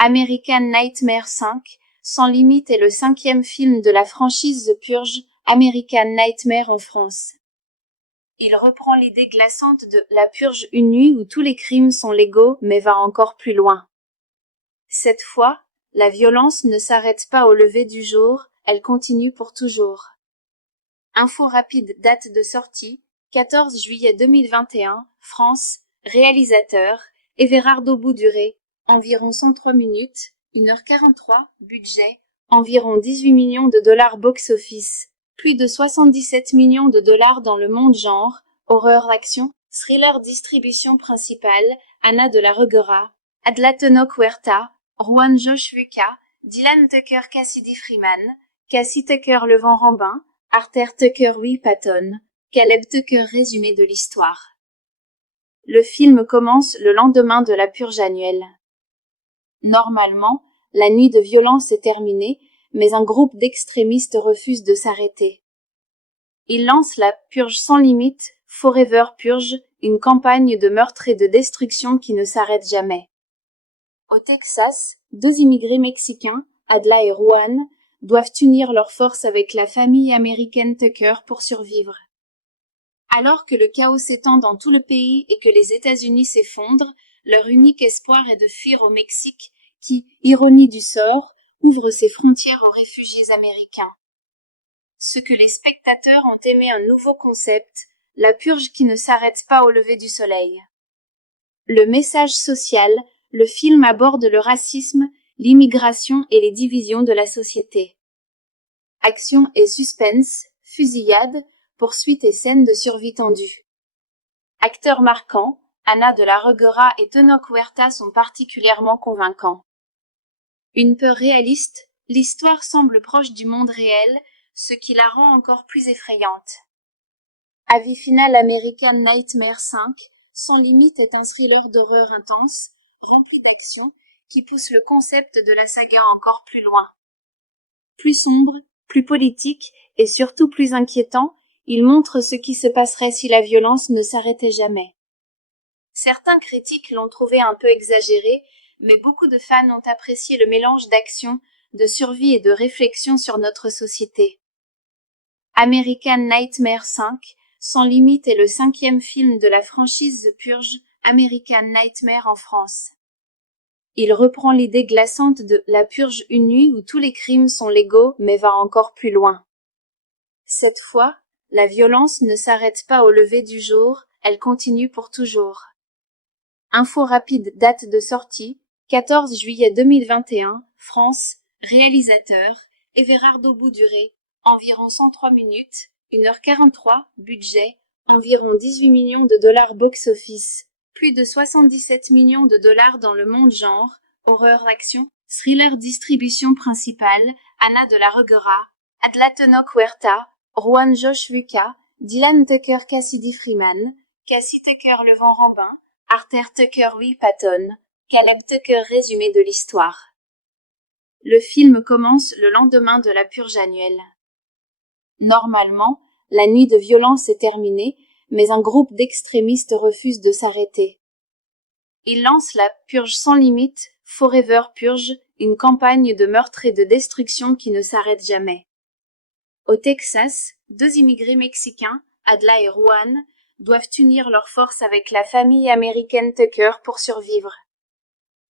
American Nightmare 5, Sans limite est le 5e film de la franchise The Purge, American Nightmare en France. Il reprend l'idée glaçante de La Purge, une nuit où tous les crimes sont légaux, mais va encore plus loin. Cette fois, la violence ne s'arrête pas au lever du jour, elle continue pour toujours. Info rapide, date de sortie, 14 juillet 2021, France, réalisateur, Everardo Bouduré, environ 103 minutes, 1h43, budget, environ 18 millions de dollars box-office, plus de 77 millions de dollars dans le monde genre, horreur-action, thriller distribution principale, Anna de la Reguera, Adlateno Huerta, Juan Josh Lucas, Dylan Tucker Cassidy Freeman, Cassie Tucker Levent Rambin, Arthur Tucker Will Patton, Caleb Tucker résumé de l'histoire. Le film commence le lendemain de la purge annuelle. Normalement, la nuit de violence est terminée, mais un groupe d'extrémistes refuse de s'arrêter. Ils lancent la Purge sans limite, Forever Purge, une campagne de meurtre et de destruction qui ne s'arrête jamais. Au Texas, 2 immigrés mexicains, Adla et Juan, doivent unir leurs forces avec la famille américaine Tucker pour survivre. Alors que le chaos s'étend dans tout le pays et que les États-Unis s'effondrent, leur unique espoir est de fuir au Mexique, qui, ironie du sort, ouvre ses frontières aux réfugiés américains. Ce que les spectateurs ont aimé un nouveau concept, la purge qui ne s'arrête pas au lever du soleil. Le message social, le film aborde le racisme, l'immigration et les divisions de la société. Action et suspense, fusillade, poursuites et scènes de survie tendue. Acteurs marquants, Anna de la Reguera et Tenoch Huerta sont particulièrement convaincants. Une peur réaliste, l'histoire semble proche du monde réel, ce qui la rend encore plus effrayante. Avis final American Nightmare 5, Sans limite est un thriller d'horreur intense, rempli d'action, qui pousse le concept de la saga encore plus loin. Plus sombre, plus politique et surtout plus inquiétant, il montre ce qui se passerait si la violence ne s'arrêtait jamais. Certains critiques l'ont trouvé un peu exagéré, mais beaucoup de fans ont apprécié le mélange d'action, de survie et de réflexion sur notre société. American Nightmare 5, Sans limite est le 5e film de la franchise The Purge, American Nightmare en France. Il reprend l'idée glaçante de La Purge, une nuit où tous les crimes sont légaux mais va encore plus loin. Cette fois, la violence ne s'arrête pas au lever du jour, elle continue pour toujours. Info rapide, date de sortie, 14 juillet 2021, France, réalisateur, Everardo Bouduré, environ 103 minutes, 1h43, budget, environ 18 millions de dollars box-office, plus de 77 millions de dollars dans le monde genre, horreur-action, thriller distribution principale, Anna de la Reguera, Adlateno Huerta, Juan Josh Lucas, Dylan Tucker Cassidy Freeman, Cassie Tucker Levent Rambin, Arthur Tucker Will Patton, Caleb Tucker résumé de l'histoire. Le film commence le lendemain de la purge annuelle. Normalement, la nuit de violence est terminée, mais un groupe d'extrémistes refuse de s'arrêter. Ils lancent la Purge sans limite, Forever Purge, une campagne de meurtre et de destruction qui ne s'arrête jamais. Au Texas, 2 immigrés mexicains, Adla et Juan, doivent unir leurs forces avec la famille américaine Tucker pour survivre.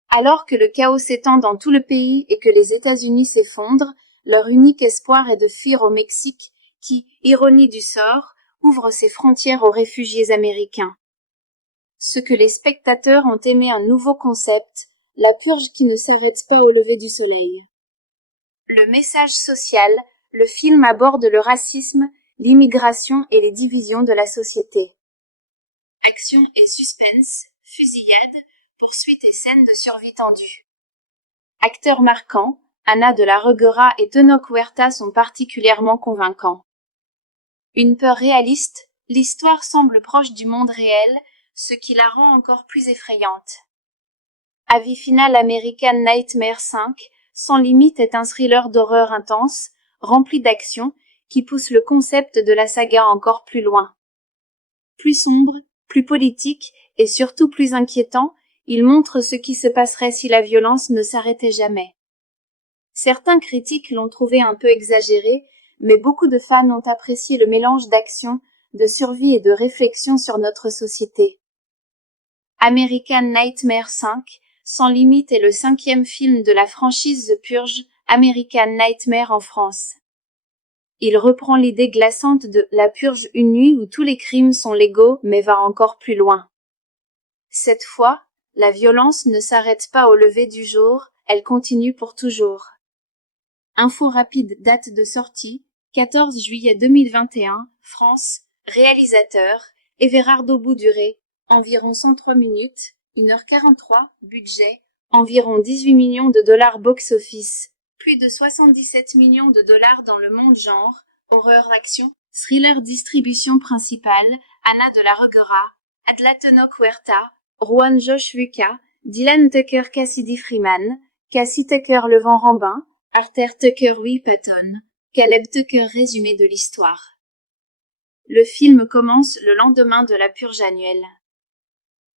Alors que le chaos s'étend dans tout le pays et que les États-Unis s'effondrent, leur unique espoir est de fuir au Mexique, qui, ironie du sort, ouvre ses frontières aux réfugiés américains. Ce que les spectateurs ont aimé un nouveau concept, la purge qui ne s'arrête pas au lever du soleil. Le message social, le film aborde le racisme, l'immigration et les divisions de la société. Action et suspense, fusillade, poursuites et scènes de survie tendue. Acteurs marquants, Anna de la Reguera et Tenoch Huerta sont particulièrement convaincants. Une peur réaliste, l'histoire semble proche du monde réel, ce qui la rend encore plus effrayante. Avis final American Nightmare 5, Sans limite est un thriller d'horreur intense, rempli d'action, qui pousse le concept de la saga encore plus loin. Plus sombre, plus politique et surtout plus inquiétant, il montre ce qui se passerait si la violence ne s'arrêtait jamais. Certains critiques l'ont trouvé un peu exagéré, mais beaucoup de fans ont apprécié le mélange d'action, de survie et de réflexion sur notre société. American Nightmare 5, Sans limite est le 5e film de la franchise The Purge, American Nightmare en France. Il reprend l'idée glaçante de La Purge, une nuit où tous les crimes sont légaux, mais va encore plus loin. Cette fois, la violence ne s'arrête pas au lever du jour, elle continue pour toujours. Info rapide, date de sortie, 14 juillet 2021, France, réalisateur, Everardo Bouduré, environ 103 minutes, 1h43, budget, environ 18 millions de dollars box-office, plus de 77 millions de dollars dans le monde genre, horreur-action, thriller distribution principale, Anna de la Reguera, Adlatona Huerta, Juan Josh Lucas, Dylan Tucker Cassidy Freeman, Cassie Tucker Le Vent Rambin, Arthur Tucker Will Patton, Caleb Tucker résumé de l'histoire. Le film commence le lendemain de la purge annuelle.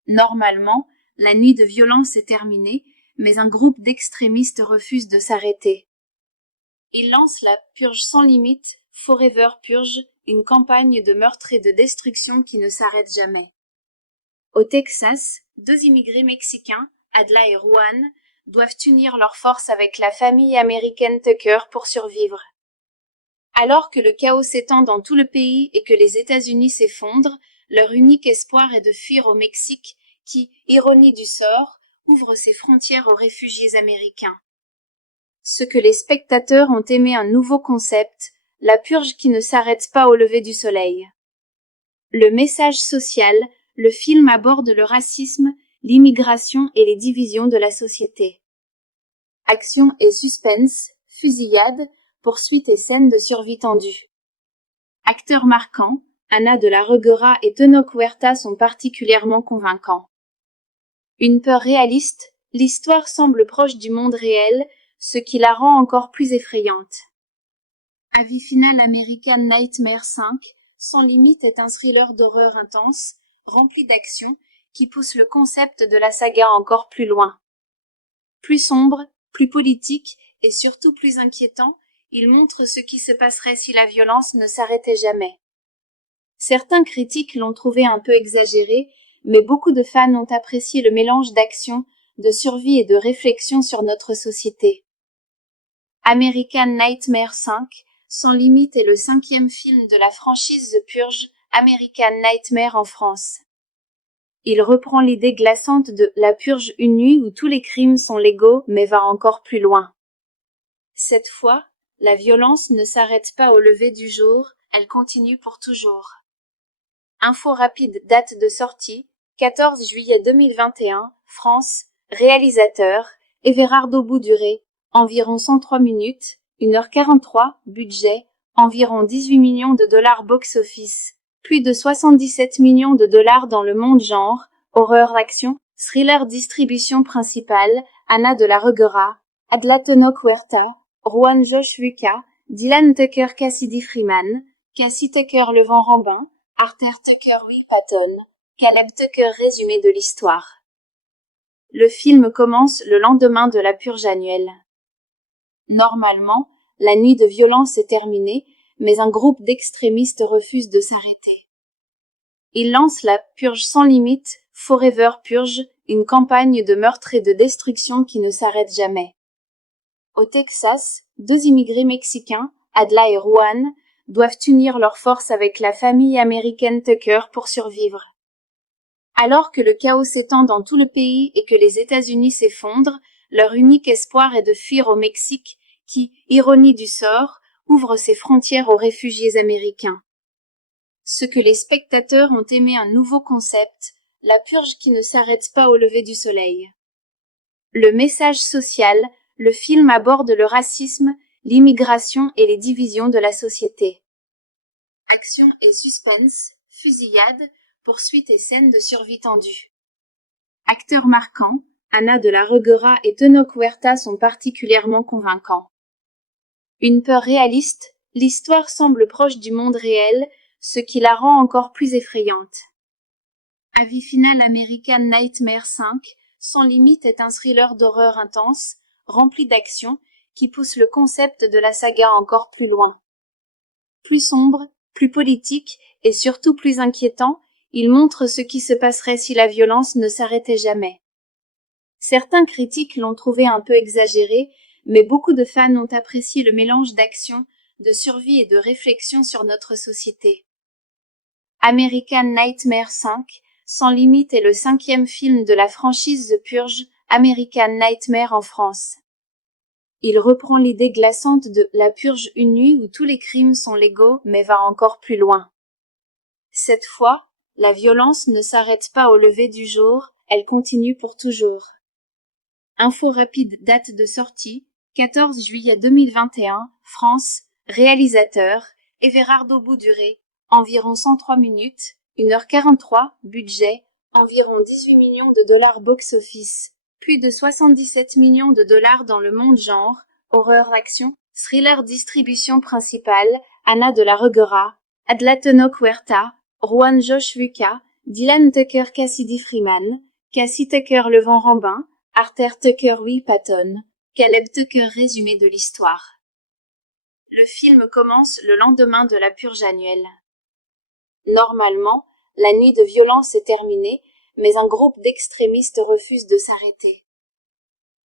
Normalement, la nuit de violence est terminée, mais un groupe d'extrémistes refuse de s'arrêter. Ils lancent la Purge sans limite, Forever Purge, une campagne de meurtre et de destruction qui ne s'arrête jamais. Au Texas, 2 immigrés mexicains, Adla et Juan, doivent unir leurs forces avec la famille américaine Tucker pour survivre. Alors que le chaos s'étend dans tout le pays et que les États-Unis s'effondrent, leur unique espoir est de fuir au Mexique, qui, ironie du sort, ouvre ses frontières aux réfugiés américains. Ce que les spectateurs ont aimé un nouveau concept, la purge qui ne s'arrête pas au lever du soleil. Le message social, le film aborde le racisme, l'immigration et les divisions de la société. Action et suspense, fusillade, poursuites et scènes de survie tendue. Acteurs marquants, Anna de la Reguera et Tenoch Huerta sont particulièrement convaincants. Une peur réaliste, l'histoire semble proche du monde réel, ce qui la rend encore plus effrayante. Avis final American Nightmare 5, Sans limite est un thriller d'horreur intense, rempli d'action, qui pousse le concept de la saga encore plus loin. Plus sombre, plus politique et surtout plus inquiétant, il montre ce qui se passerait si la violence ne s'arrêtait jamais. Certains critiques l'ont trouvé un peu exagéré, mais beaucoup de fans ont apprécié le mélange d'action, de survie et de réflexion sur notre société. American Nightmare 5, Sans limite est le 5e film de la franchise The Purge, American Nightmare en France. Il reprend l'idée glaçante de La Purge, une nuit où tous les crimes sont légaux, mais va encore plus loin. Cette fois, la violence ne s'arrête pas au lever du jour, elle continue pour toujours. Info rapide, date de sortie, 14 juillet 2021, France, réalisateur, Everardo Bouduré, environ 103 minutes, 1h43, budget, environ 18 millions de dollars box-office, plus de 77 millions de dollars dans le monde genre, horreur-action, thriller distribution principale, Anna de la Reguera, Adlatona Huerta, Juan Josh Lucas, Dylan Tucker Cassidy Freeman, Cassie Tucker Le Vent Rambin, Arthur Tucker Will Patton, Caleb Tucker résumé de l'histoire. Le film commence le lendemain de la purge annuelle. Normalement, la nuit de violence est terminée, mais un groupe d'extrémistes refuse de s'arrêter. Ils lancent la Purge sans limite, Forever Purge, une campagne de meurtre et de destruction qui ne s'arrête jamais. Au Texas, 2 immigrés mexicains, Adla et Juan, doivent unir leurs forces avec la famille américaine Tucker pour survivre. Alors que le chaos s'étend dans tout le pays et que les États-Unis s'effondrent, leur unique espoir est de fuir au Mexique, qui, ironie du sort, ouvre ses frontières aux réfugiés américains. Ce que les spectateurs ont aimé un nouveau concept, la purge qui ne s'arrête pas au lever du soleil. Le message social, le film aborde le racisme, l'immigration et les divisions de la société. Action et suspense, fusillade, poursuites et scènes de survie tendue. Acteurs marquants, Anna de la Reguera et Tenoch Huerta sont particulièrement convaincants. Une peur réaliste, l'histoire semble proche du monde réel, ce qui la rend encore plus effrayante. Avis final American Nightmare 5, Sans limite est un thriller d'horreur intense, rempli d'action, qui pousse le concept de la saga encore plus loin. Plus sombre, plus politique et surtout plus inquiétant, il montre ce qui se passerait si la violence ne s'arrêtait jamais. Certains critiques l'ont trouvé un peu exagéré, mais beaucoup de fans ont apprécié le mélange d'action, de survie et de réflexion sur notre société. American Nightmare 5, Sans limite est le 5e film de la franchise The Purge, American Nightmare en France. Il reprend l'idée glaçante de La Purge, une nuit où tous les crimes sont légaux, mais va encore plus loin. Cette fois, la violence ne s'arrête pas au lever du jour, elle continue pour toujours. Info rapide, date de sortie, 14 juillet 2021, France, réalisateur, Everardo Bouduré, environ 103 minutes, 1h43, budget, environ 18 millions de dollars box-office, plus de 77 millions de dollars dans le monde genre, horreur-action, thriller distribution principale, Anna de la Reguera, Adlateno Huerta, Juan Josh Vuca, Dylan Tucker Cassidy Freeman, Cassie Tucker Levent Rambin, Arthur Tucker Will Patton, Caleb Tucker résumé de l'histoire. Le film commence le lendemain de la purge annuelle. Normalement, la nuit de violence est terminée, mais un groupe d'extrémistes refuse de s'arrêter.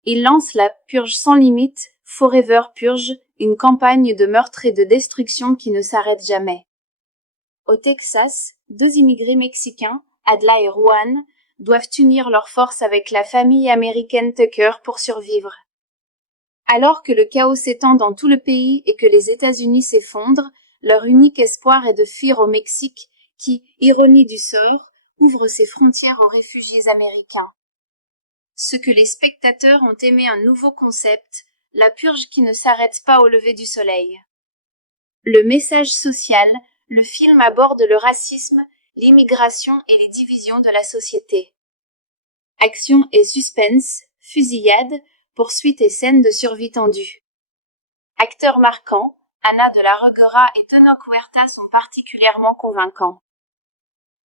Ils lancent la Purge sans limite, Forever Purge, une campagne de meurtre et de destruction qui ne s'arrête jamais. Au Texas, 2 immigrés mexicains, Adla et Juan, doivent unir leurs forces avec la famille américaine Tucker pour survivre. Alors que le chaos s'étend dans tout le pays et que les États-Unis s'effondrent, leur unique espoir est de fuir au Mexique, qui, ironie du sort, ouvre ses frontières aux réfugiés américains. Ce que les spectateurs ont aimé un nouveau concept, la purge qui ne s'arrête pas au lever du soleil. Le message social, le film aborde le racisme, l'immigration et les divisions de la société. Action et suspense, fusillade, poursuites et scènes de survie tendue. Acteurs marquants, Anna de la Reguera et Tenoch Huerta sont particulièrement convaincants.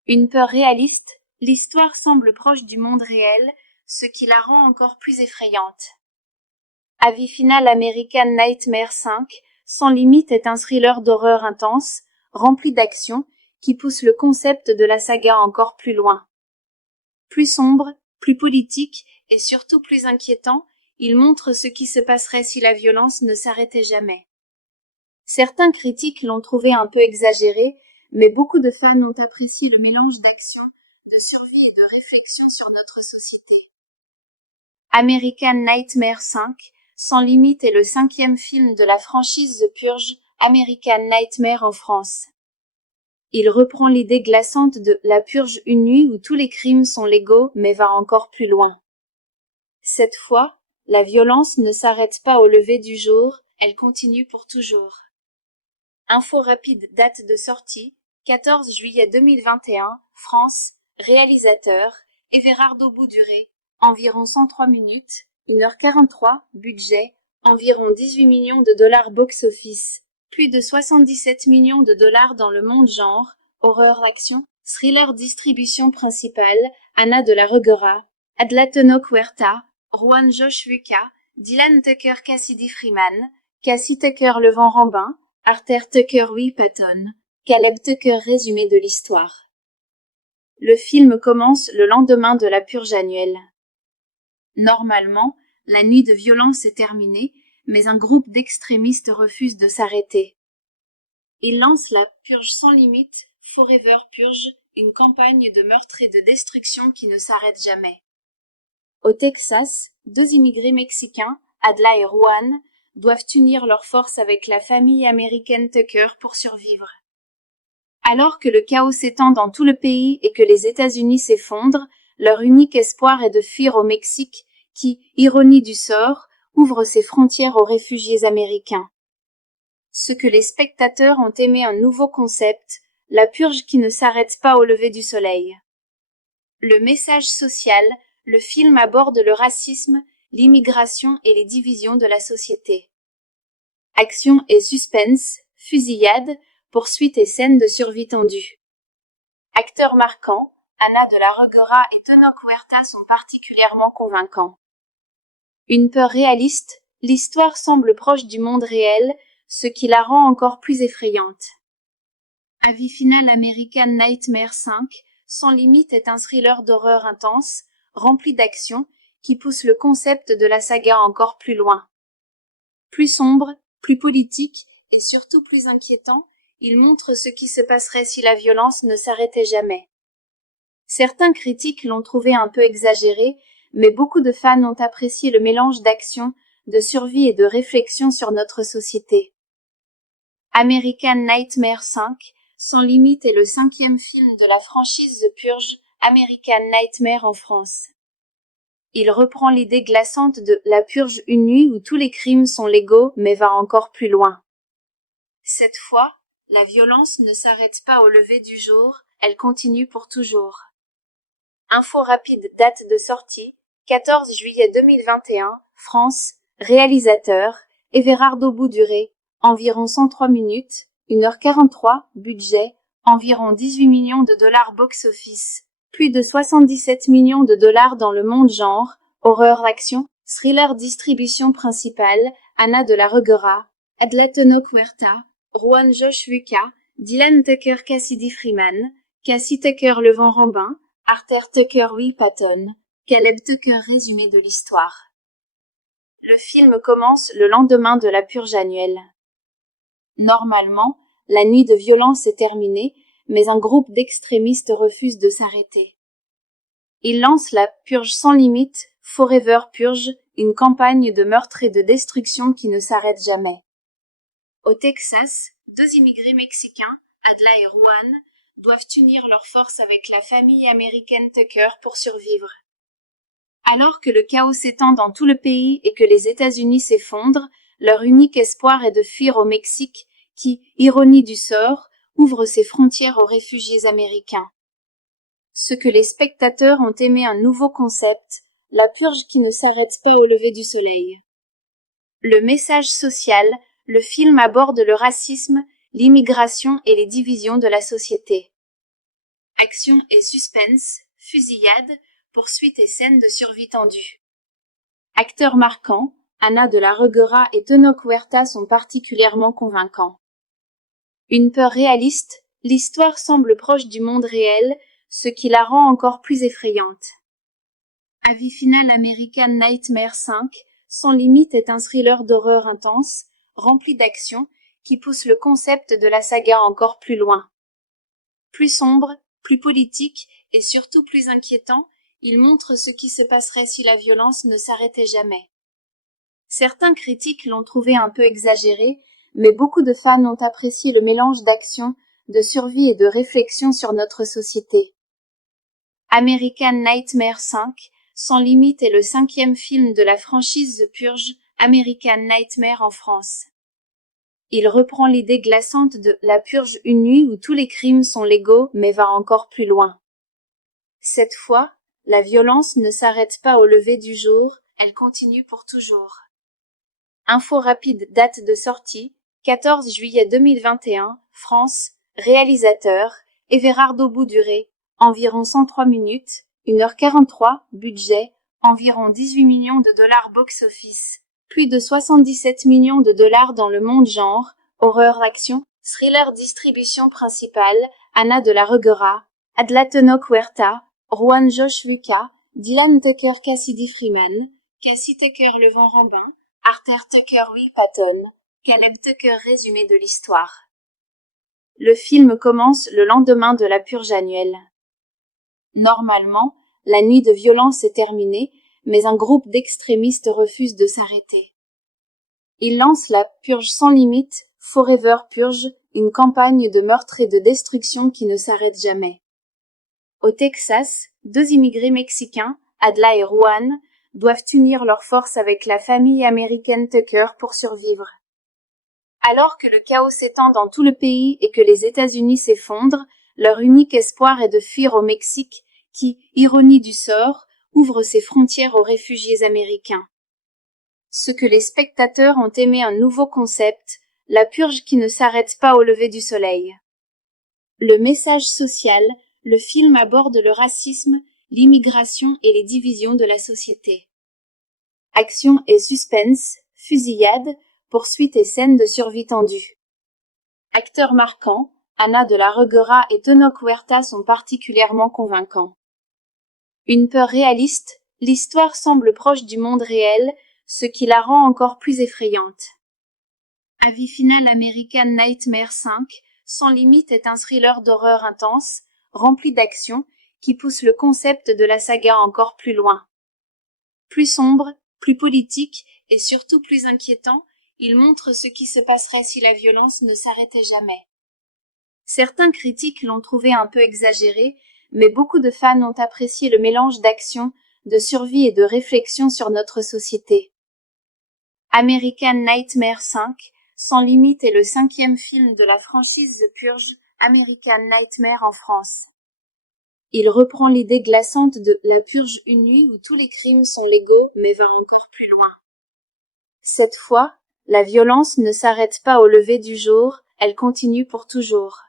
Une peur réaliste, l'histoire semble proche du monde réel, ce qui la rend encore plus effrayante. Avis final American Nightmare 5, Sans limite est un thriller d'horreur intense, rempli d'action, qui pousse le concept de la saga encore plus loin. Plus sombre, plus politique et surtout plus inquiétant, il montre ce qui se passerait si la violence ne s'arrêtait jamais. Certains critiques l'ont trouvé un peu exagéré, mais beaucoup de fans ont apprécié le mélange d'action, de survie et de réflexion sur notre société. American Nightmare 5, Sans limite est le 5e film de la franchise The Purge, American Nightmare en France. Il reprend l'idée glaçante de La Purge, une nuit où tous les crimes sont légaux mais va encore plus loin. Cette fois, la violence ne s'arrête pas au lever du jour, elle continue pour toujours. Info rapide, date de sortie, 14 juillet 2021, France, réalisateur, Everardo Bouduré, environ 103 minutes, 1h43, budget, environ 18 millions de dollars box-office, plus de 77 millions de dollars dans le monde genre, horreur-action, thriller distribution principale, Anna de la Reguera, Adlateno Huerta, Juan Josh Vuca, Dylan Tucker Cassidy Freeman, Cassie Tucker Levent Rambin, Arthur Tucker Will Patton, Caleb Tucker résumé de l'histoire. Le film commence le lendemain de la purge annuelle. Normalement, la nuit de violence est terminée, mais un groupe d'extrémistes refuse de s'arrêter. Ils lancent la Purge sans limite, Forever Purge, une campagne de meurtre et de destruction qui ne s'arrête jamais. Au Texas, 2 immigrés mexicains, Adla et Juan, doivent unir leurs forces avec la famille américaine Tucker pour survivre. Alors que le chaos s'étend dans tout le pays et que les États-Unis s'effondrent, leur unique espoir est de fuir au Mexique, qui, ironie du sort, ouvre ses frontières aux réfugiés américains. Ce que les spectateurs ont aimé un nouveau concept, la purge qui ne s'arrête pas au lever du soleil. Le message social, le film aborde le racisme, l'immigration et les divisions de la société. Action et suspense, fusillade, poursuites et scènes de survie tendue. Acteurs marquants, Ana de la Reguera et Tenoch Huerta sont particulièrement convaincants. Une peur réaliste, l'histoire semble proche du monde réel, ce qui la rend encore plus effrayante. Avis final American Nightmare 5, Sans limite est un thriller d'horreur intense, rempli d'action, qui pousse le concept de la saga encore plus loin. Plus sombre, plus politique et surtout plus inquiétant, il montre ce qui se passerait si la violence ne s'arrêtait jamais. Certains critiques l'ont trouvé un peu exagéré, mais beaucoup de fans ont apprécié le mélange d'action, de survie et de réflexion sur notre société. American Nightmare 5, Sans limite est le 5e film de la franchise The Purge, American Nightmare en France. Il reprend l'idée glaçante de La Purge, une nuit où tous les crimes sont légaux, mais va encore plus loin. Cette fois, la violence ne s'arrête pas au lever du jour, elle continue pour toujours. Info rapide, date de sortie, 14 juillet 2021, France, réalisateur, Everardo Bouduré, environ 103 minutes, 1h43, budget, environ 18 millions de dollars box-office, plus de 77 millions de dollars dans le monde genre, horreur-action, thriller distribution principale, Ana de la Reguera, Adla Tenoch Huerta, Juan Josh Lucas, Dylan Tucker Cassidy Freeman, Cassie Tucker Le Vent Rambin, Arthur Tucker Will Patton, Caleb Tucker résumé de l'histoire. Le film commence le lendemain de la purge annuelle. Normalement, la nuit de violence est terminée, mais un groupe d'extrémistes refuse de s'arrêter. Ils lancent la Purge sans limite, Forever Purge, une campagne de meurtre et de destruction qui ne s'arrête jamais. Au Texas, 2 immigrés mexicains, Adla et Juan, doivent unir leurs forces avec la famille américaine Tucker pour survivre. Alors que le chaos s'étend dans tout le pays et que les États-Unis s'effondrent, leur unique espoir est de fuir au Mexique, qui, ironie du sort, ouvre ses frontières aux réfugiés américains. Ce que les spectateurs ont aimé un nouveau concept, la purge qui ne s'arrête pas au lever du soleil. Le message social, le film aborde le racisme, l'immigration et les divisions de la société. Action et suspense, fusillade, poursuites et scènes de survie tendue. Acteurs marquants, Ana de la Reguera et Tenoch Huerta sont particulièrement convaincants. Une peur réaliste, l'histoire semble proche du monde réel, ce qui la rend encore plus effrayante. Avis final American Nightmare 5, Sans limite est un thriller d'horreur intense, rempli d'action, qui pousse le concept de la saga encore plus loin. Plus sombre, plus politique et surtout plus inquiétant, il montre ce qui se passerait si la violence ne s'arrêtait jamais. Certains critiques l'ont trouvé un peu exagéré, mais beaucoup de fans ont apprécié le mélange d'action, de survie et de réflexion sur notre société. American Nightmare 5, Sans limite est le 5e film de la franchise The Purge, American Nightmare en France. Il reprend l'idée glaçante de La Purge, une nuit où tous les crimes sont légaux mais va encore plus loin. Cette fois, la violence ne s'arrête pas au lever du jour, elle continue pour toujours. Info rapide, date de sortie, 14 juillet 2021, France, réalisateur, Everardo Bouduré, environ 103 minutes, 1h43, budget, environ 18 millions de dollars box-office, plus de 77 millions de dollars dans le monde genre, horreur-action, thriller distribution principale, Ana de la Reguera, Adla Tenoch Huerta, Juan Josh Lucas, Dylan Tucker Cassidy Freeman, Cassie Tucker Le Vent Rambin, Arthur Tucker Will Patton, Caleb Tucker résumé de l'histoire. Le film commence le lendemain de la purge annuelle. Normalement, la nuit de violence est terminée, mais un groupe d'extrémistes refuse de s'arrêter. Ils lancent la Purge sans limite, Forever Purge, une campagne de meurtre et de destruction qui ne s'arrête jamais. Au Texas, 2 immigrés mexicains, Adla et Juan, doivent unir leurs forces avec la famille américaine Tucker pour survivre. Alors que le chaos s'étend dans tout le pays et que les États-Unis s'effondrent, leur unique espoir est de fuir au Mexique, qui, ironie du sort, ouvre ses frontières aux réfugiés américains. Ce que les spectateurs ont aimé un nouveau concept, la purge qui ne s'arrête pas au lever du soleil. Le message social, le film aborde le racisme, l'immigration et les divisions de la société. Action et suspense, fusillade, poursuites et scènes de survie tendue. Acteurs marquants, Ana de la Reguera et Tenoch Huerta sont particulièrement convaincants. Une peur réaliste, l'histoire semble proche du monde réel, ce qui la rend encore plus effrayante. Avis final American Nightmare 5, Sans limite est un thriller d'horreur intense, rempli d'action, qui pousse le concept de la saga encore plus loin. Plus sombre, plus politique et surtout plus inquiétant, il montre ce qui se passerait si la violence ne s'arrêtait jamais. Certains critiques l'ont trouvé un peu exagéré, mais beaucoup de fans ont apprécié le mélange d'action, de survie et de réflexion sur notre société. American Nightmare 5, Sans limite est le 5e film de la franchise The Purge, American Nightmare en France. Il reprend l'idée glaçante de La Purge, une nuit où tous les crimes sont légaux, mais va encore plus loin. Cette fois, la violence ne s'arrête pas au lever du jour, elle continue pour toujours.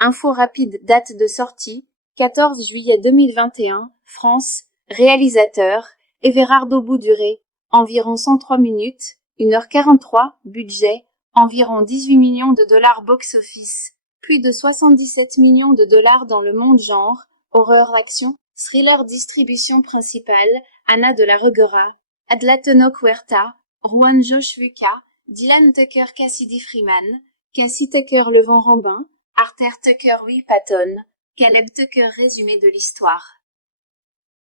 Info rapide, date de sortie, 14 juillet 2021, France, réalisateur, Everardo Bouduré, environ 103 minutes, 1h43, budget, environ 18 millions de dollars box-office, plus de 77 millions de dollars dans le monde genre, horreur-action, thriller distribution principale, Ana de la Reguera, Adla Tenoch Huerta, Juan Josh Vuca, Dylan Tucker Cassidy Freeman, Cassie Tucker Le Vent Rambin, Arthur Tucker Will Patton, Caleb Tucker résumé de l'histoire.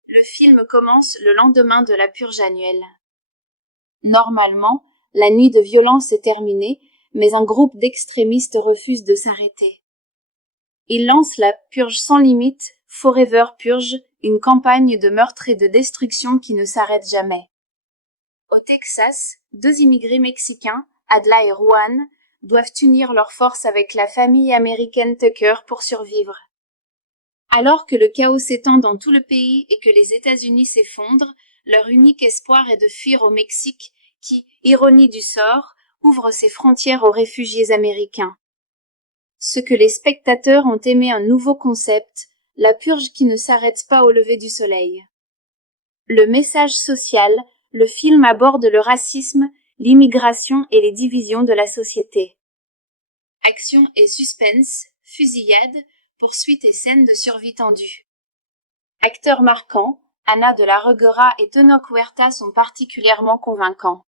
Le film commence le lendemain de la purge annuelle. Normalement, la nuit de violence est terminée, mais un groupe d'extrémistes refuse de s'arrêter. Ils lancent la Purge sans limite, Forever Purge, une campagne de meurtre et de destruction qui ne s'arrête jamais. Au Texas, 2 immigrés mexicains, Adla et Juan, doivent unir leurs forces avec la famille américaine Tucker pour survivre. Alors que le chaos s'étend dans tout le pays et que les États-Unis s'effondrent, leur unique espoir est de fuir au Mexique, qui, ironie du sort, ouvre ses frontières aux réfugiés américains. Ce que les spectateurs ont aimé un nouveau concept, la purge qui ne s'arrête pas au lever du soleil. Le message social, le film aborde le racisme, l'immigration et les divisions de la société. Action et suspense, fusillade, poursuites et scènes de survie tendue. Acteurs marquants, Ana de la Reguera et Tenoch Huerta sont particulièrement convaincants.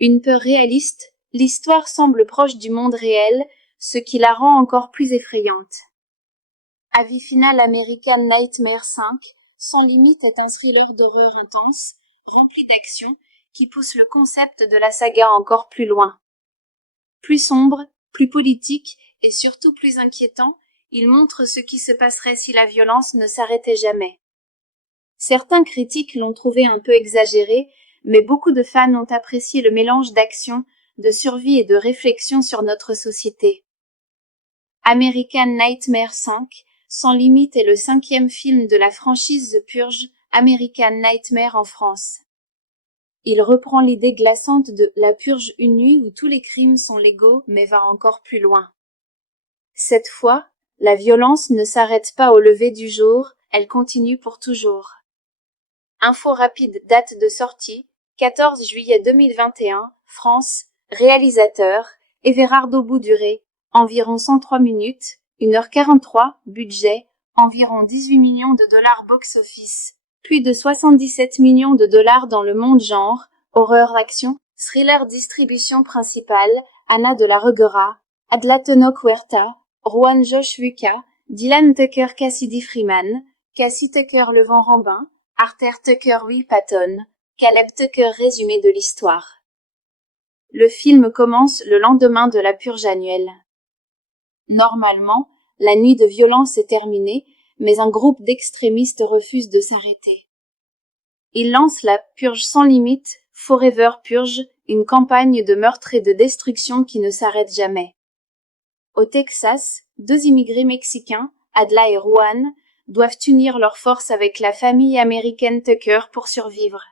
Une peur réaliste, l'histoire semble proche du monde réel, ce qui la rend encore plus effrayante. Avis final American Nightmare 5, Sans limite est un thriller d'horreur intense, rempli d'action, qui pousse le concept de la saga encore plus loin. Plus sombre, plus politique et surtout plus inquiétant, il montre ce qui se passerait si la violence ne s'arrêtait jamais. Certains critiques l'ont trouvé un peu exagéré, mais beaucoup de fans ont apprécié le mélange d'action, de survie et de réflexion sur notre société. American Nightmare 5, Sans limite est le 5e film de la franchise The Purge, American Nightmare en France. Il reprend l'idée glaçante de La Purge, une nuit où tous les crimes sont légaux, mais va encore plus loin. Cette fois, la violence ne s'arrête pas au lever du jour, elle continue pour toujours. Info rapide, date de sortie, 14 juillet 2021, France, réalisateur, Everardo Bouduré, environ 103 minutes, 1h43, budget, environ 18 millions de dollars box-office, plus de 77 millions de dollars dans le monde genre, horreur-action, thriller distribution principale, Ana de la Reguera, Adla Tenoch Huerta, Juan Josh Vuca, Dylan Tucker Cassidy Freeman, Cassie Tucker Le Vent Rambin, Arthur Tucker Will Patton, Caleb Tucker résumé de l'histoire. Le film commence le lendemain de la purge annuelle. Normalement, la nuit de violence est terminée, mais un groupe d'extrémistes refuse de s'arrêter. Ils lancent la Purge sans limite, Forever Purge, une campagne de meurtre et de destruction qui ne s'arrête jamais. Au Texas, 2 immigrés mexicains, Adla et Juan, doivent unir leurs forces avec la famille américaine Tucker pour survivre.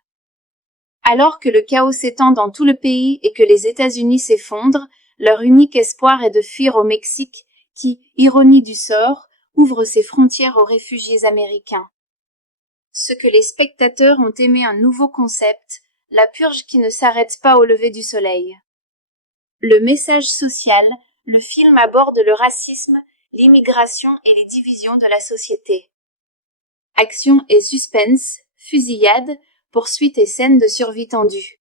Alors que le chaos s'étend dans tout le pays et que les États-Unis s'effondrent, leur unique espoir est de fuir au Mexique, qui, ironie du sort, ouvre ses frontières aux réfugiés américains. Ce que les spectateurs ont aimé un nouveau concept, la purge qui ne s'arrête pas au lever du soleil. Le message social, le film aborde le racisme, l'immigration et les divisions de la société. Action et suspense, fusillade, poursuites et scènes de survie tendue.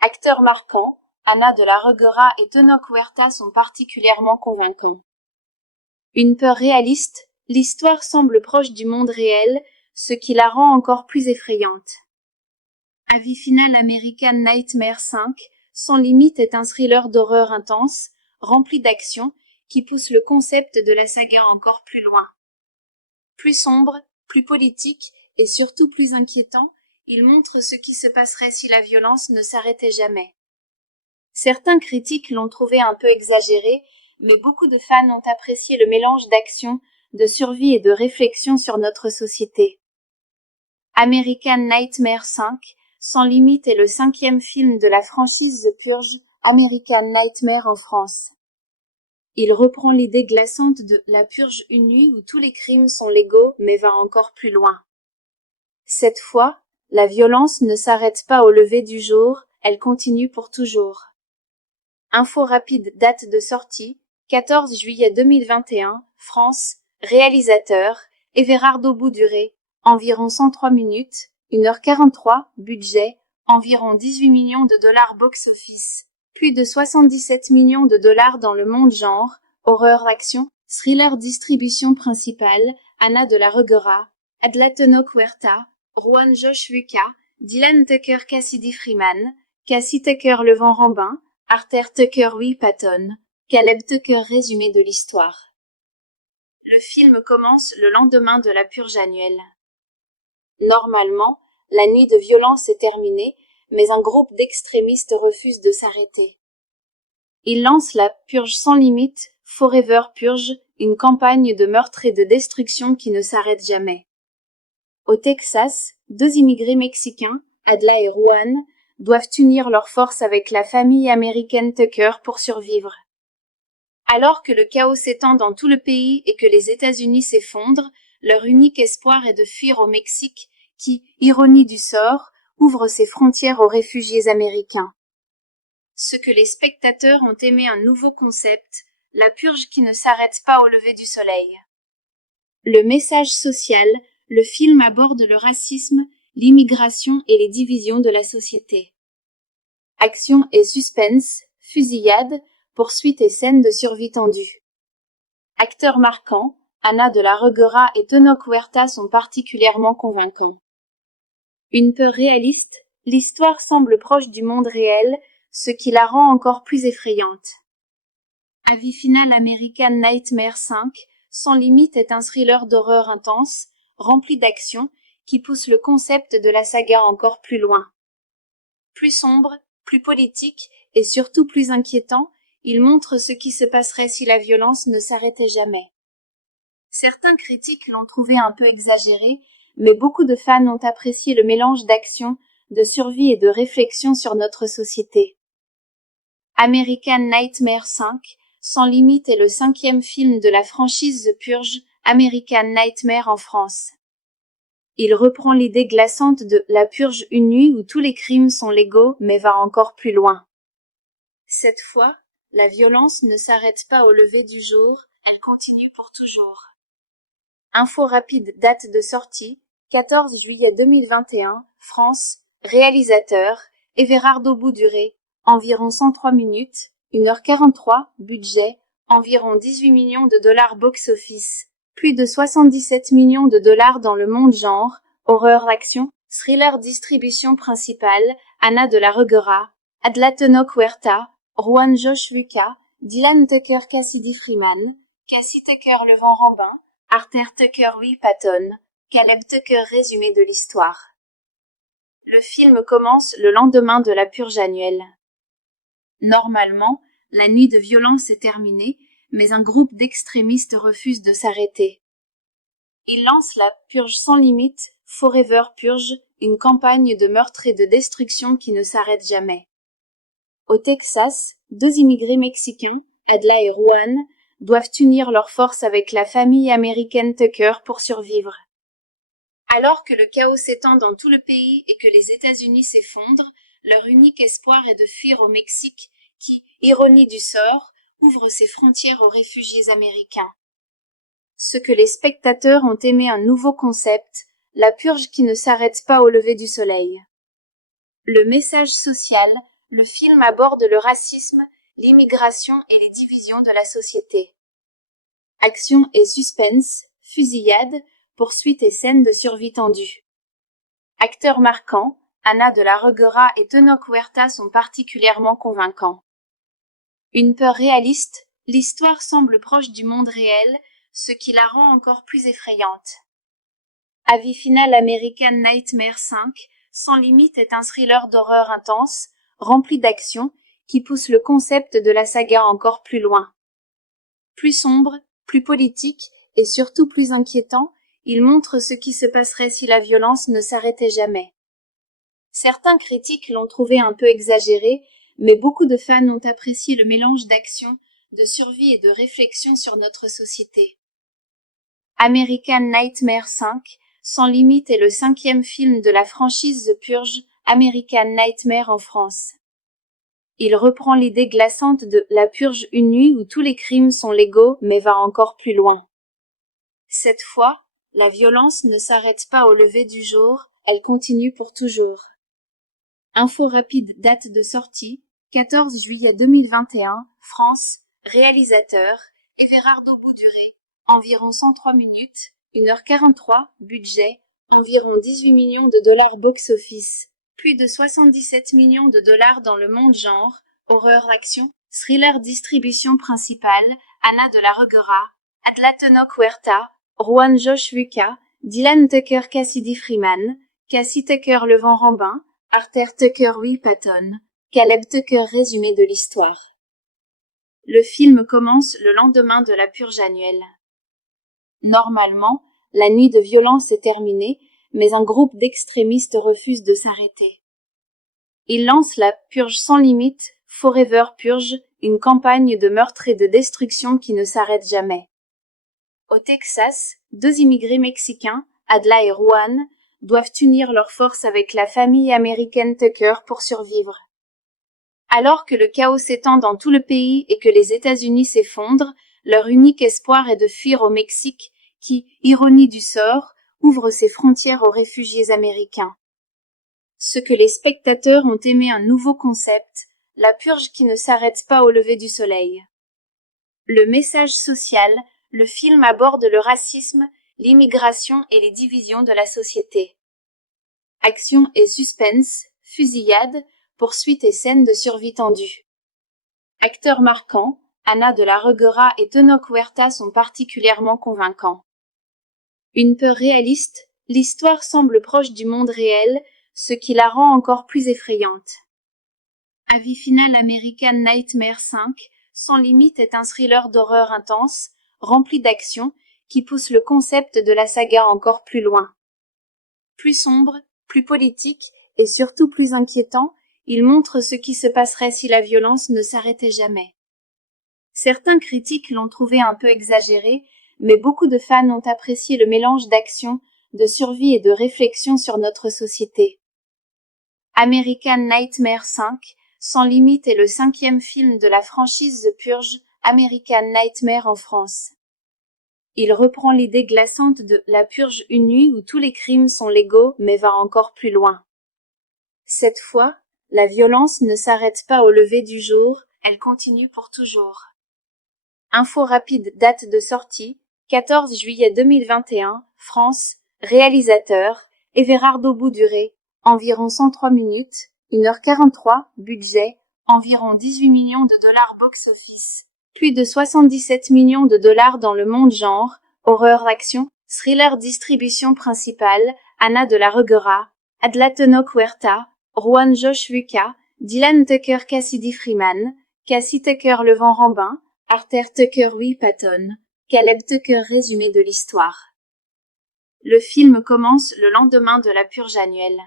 Acteurs marquants, Ana de la Reguera et Tenoch Huerta sont particulièrement convaincants. Une peur réaliste, l'histoire semble proche du monde réel, ce qui la rend encore plus effrayante. Avis final American Nightmare 5, Sans limite est un thriller d'horreur intense, rempli d'action, qui pousse le concept de la saga encore plus loin. Plus sombre, plus politique et surtout plus inquiétant, il montre ce qui se passerait si la violence ne s'arrêtait jamais. Certains critiques l'ont trouvé un peu exagéré, mais beaucoup de fans ont apprécié le mélange d'action, de survie et de réflexion sur notre société. American Nightmare 5, Sans limite est le 5e film de la franchise The Purge, American Nightmare en France. Il reprend l'idée glaçante de La Purge, une nuit où tous les crimes sont légaux, mais va encore plus loin. Cette fois, la violence ne s'arrête pas au lever du jour, elle continue pour toujours. Info rapide, date de sortie, 14 juillet 2021, France, réalisateur, Everardo Bouduré, environ 103 minutes, 1h43, budget, environ 18 millions de dollars box-office, plus de 77 millions de dollars dans le monde genre, horreur-action, thriller distribution principale, Ana de la Reguera, Adla Tenoch Huerta, Juan Josh Lucas, Dylan Tucker Cassidy Freeman, Cassie Tucker Levent Rambin, Arthur Tucker Will Patton, Caleb Tucker résumé de l'histoire. Le film commence le lendemain de la purge annuelle. Normalement, la nuit de violence est terminée, mais un groupe d'extrémistes refuse de s'arrêter. Ils lancent la Purge sans limite, Forever Purge, une campagne de meurtre et de destruction qui ne s'arrête jamais. Au Texas, 2 immigrés mexicains, Adla et Juan, doivent unir leurs forces avec la famille américaine Tucker pour survivre. Alors que le chaos s'étend dans tout le pays et que les États-Unis s'effondrent, leur unique espoir est de fuir au Mexique, qui, ironie du sort, ouvre ses frontières aux réfugiés américains. Ce que les spectateurs ont aimé un nouveau concept, la purge qui ne s'arrête pas au lever du soleil. Le message social, le film aborde le racisme, l'immigration et les divisions de la société. Action et suspense, fusillade, poursuites et scènes de survie tendue. Acteurs marquants, Ana de la Reguera et Tenoch Huerta sont particulièrement convaincants. Une peur réaliste, l'histoire semble proche du monde réel, ce qui la rend encore plus effrayante. Avis final American Nightmare 5, Sans limite est un thriller d'horreur intense, rempli d'action, qui pousse le concept de la saga encore plus loin. Plus sombre, plus politique et surtout plus inquiétant, il montre ce qui se passerait si la violence ne s'arrêtait jamais. Certains critiques l'ont trouvé un peu exagéré, mais beaucoup de fans ont apprécié le mélange d'action, de survie et de réflexion sur notre société. American Nightmare 5, Sans limite est le 5e film de la franchise The Purge, American Nightmare en France. Il reprend l'idée glaçante de La Purge, une nuit où tous les crimes sont légaux mais va encore plus loin. Cette fois, la violence ne s'arrête pas au lever du jour, elle continue pour toujours. Info rapide, date de sortie, 14 juillet 2021, France, réalisateur, Everardo Bouduré, environ 103 minutes, 1h43, budget, environ 18 millions de dollars box-office, plus de 77 millions de dollars dans le monde genre, horreur-action, thriller distribution principale, Ana de la Reguera, Adla Tenoch Huerta, Juan Josh Lucas, Dylan Tucker Cassidy Freeman, Cassie Tucker Levent Rambin, Arthur Tucker Will Patton, Caleb Tucker résumé de l'histoire. Le film commence le lendemain de la purge annuelle. Normalement, la nuit de violence est terminée, mais un groupe d'extrémistes refuse de s'arrêter. Ils lancent la Purge sans limite, Forever Purge, une campagne de meurtre et de destruction qui ne s'arrête jamais. Au Texas, 2 immigrés mexicains, Adla et Juan, doivent unir leurs forces avec la famille américaine Tucker pour survivre. Alors que le chaos s'étend dans tout le pays et que les États-Unis s'effondrent, leur unique espoir est de fuir au Mexique, qui, ironie du sort, ouvre ses frontières aux réfugiés américains. Ce que les spectateurs ont aimé un nouveau concept, la purge qui ne s'arrête pas au lever du soleil. Le message social, le film aborde le racisme, l'immigration et les divisions de la société. Action et suspense, fusillade, poursuites et scènes de survie tendue. Acteurs marquants, Ana de la Reguera et Tenoch Huerta sont particulièrement convaincants. Une peur réaliste, l'histoire semble proche du monde réel, ce qui la rend encore plus effrayante. Avis final American Nightmare 5, Sans limite est un thriller d'horreur intense, rempli d'action, qui pousse le concept de la saga encore plus loin. Plus sombre, plus politique et surtout plus inquiétant, il montre ce qui se passerait si la violence ne s'arrêtait jamais. Certains critiques l'ont trouvé un peu exagéré, mais beaucoup de fans ont apprécié le mélange d'action, de survie et de réflexion sur notre société. American Nightmare 5, Sans limite est le 5e film de la franchise The Purge, American Nightmare en France. Il reprend l'idée glaçante de La Purge, une nuit où tous les crimes sont légaux, mais va encore plus loin. Cette fois, la violence ne s'arrête pas au lever du jour, elle continue pour toujours. Info rapide, date de sortie, 14 juillet 2021, France, réalisateur, Everardo Bouduré, environ 103 minutes, 1h43, budget, environ 18 millions de dollars box-office, plus de 77 millions de dollars dans le monde genre, horreur-action, thriller distribution principale, Ana de la Reguera, Adla Tenoch Huerta, Juan Josh Lucas, Dylan Tucker Cassidy Freeman, Cassie Tucker Le Vent Rambin, Arthur Tucker Will Patton, Caleb Tucker résumé de l'histoire. Le film commence le lendemain de la purge annuelle. Normalement, la nuit de violence est terminée, mais un groupe d'extrémistes refuse de s'arrêter. Ils lancent la purge sans limite, Forever Purge, une campagne de meurtre et de destruction qui ne s'arrête jamais. Au Texas, 2 immigrés mexicains, Adla et Juan, doivent unir leurs forces avec la famille américaine Tucker pour survivre. Alors que le chaos s'étend dans tout le pays et que les États-Unis s'effondrent, leur unique espoir est de fuir au Mexique, qui, ironie du sort, ouvre ses frontières aux réfugiés américains. Ce que les spectateurs ont aimé un nouveau concept, la purge qui ne s'arrête pas au lever du soleil. Le message social, le film aborde le racisme, l'immigration et les divisions de la société. Action et suspense, fusillade, poursuites et scènes de survie tendue. Acteurs marquants, Ana de la Reguera et Tenoch Huerta sont particulièrement convaincants. Une peur réaliste, l'histoire semble proche du monde réel, ce qui la rend encore plus effrayante. Avis final American Nightmare 5, Sans limite est un thriller d'horreur intense, rempli d'action, qui pousse le concept de la saga encore plus loin. Plus sombre, plus politique et surtout plus inquiétant, il montre ce qui se passerait si la violence ne s'arrêtait jamais. Certains critiques l'ont trouvé un peu exagéré, mais beaucoup de fans ont apprécié le mélange d'action, de survie et de réflexion sur notre société. American Nightmare 5, Sans limite est le 5e film de la franchise The Purge, American Nightmare en France. Il reprend l'idée glaçante de La Purge, une nuit où tous les crimes sont légaux mais va encore plus loin. Cette fois, la violence ne s'arrête pas au lever du jour, elle continue pour toujours. Info rapide, date de sortie, 14 juillet 2021, France, réalisateur, Everardo Bouduré, environ 103 minutes, 1h43, budget, environ 18 millions de dollars box-office, plus de 77 millions de dollars dans le monde genre, horreur-action, thriller distribution principale, Ana de la Reguera, Adla Tenoch Huerta, Juan Josh Lucas, Dylan Tucker Cassidy Freeman, Cassie Tucker Le Vent Rambin, Arthur Tucker Will Patton, Caleb Tucker résumé de l'histoire. Le film commence le lendemain de la purge annuelle.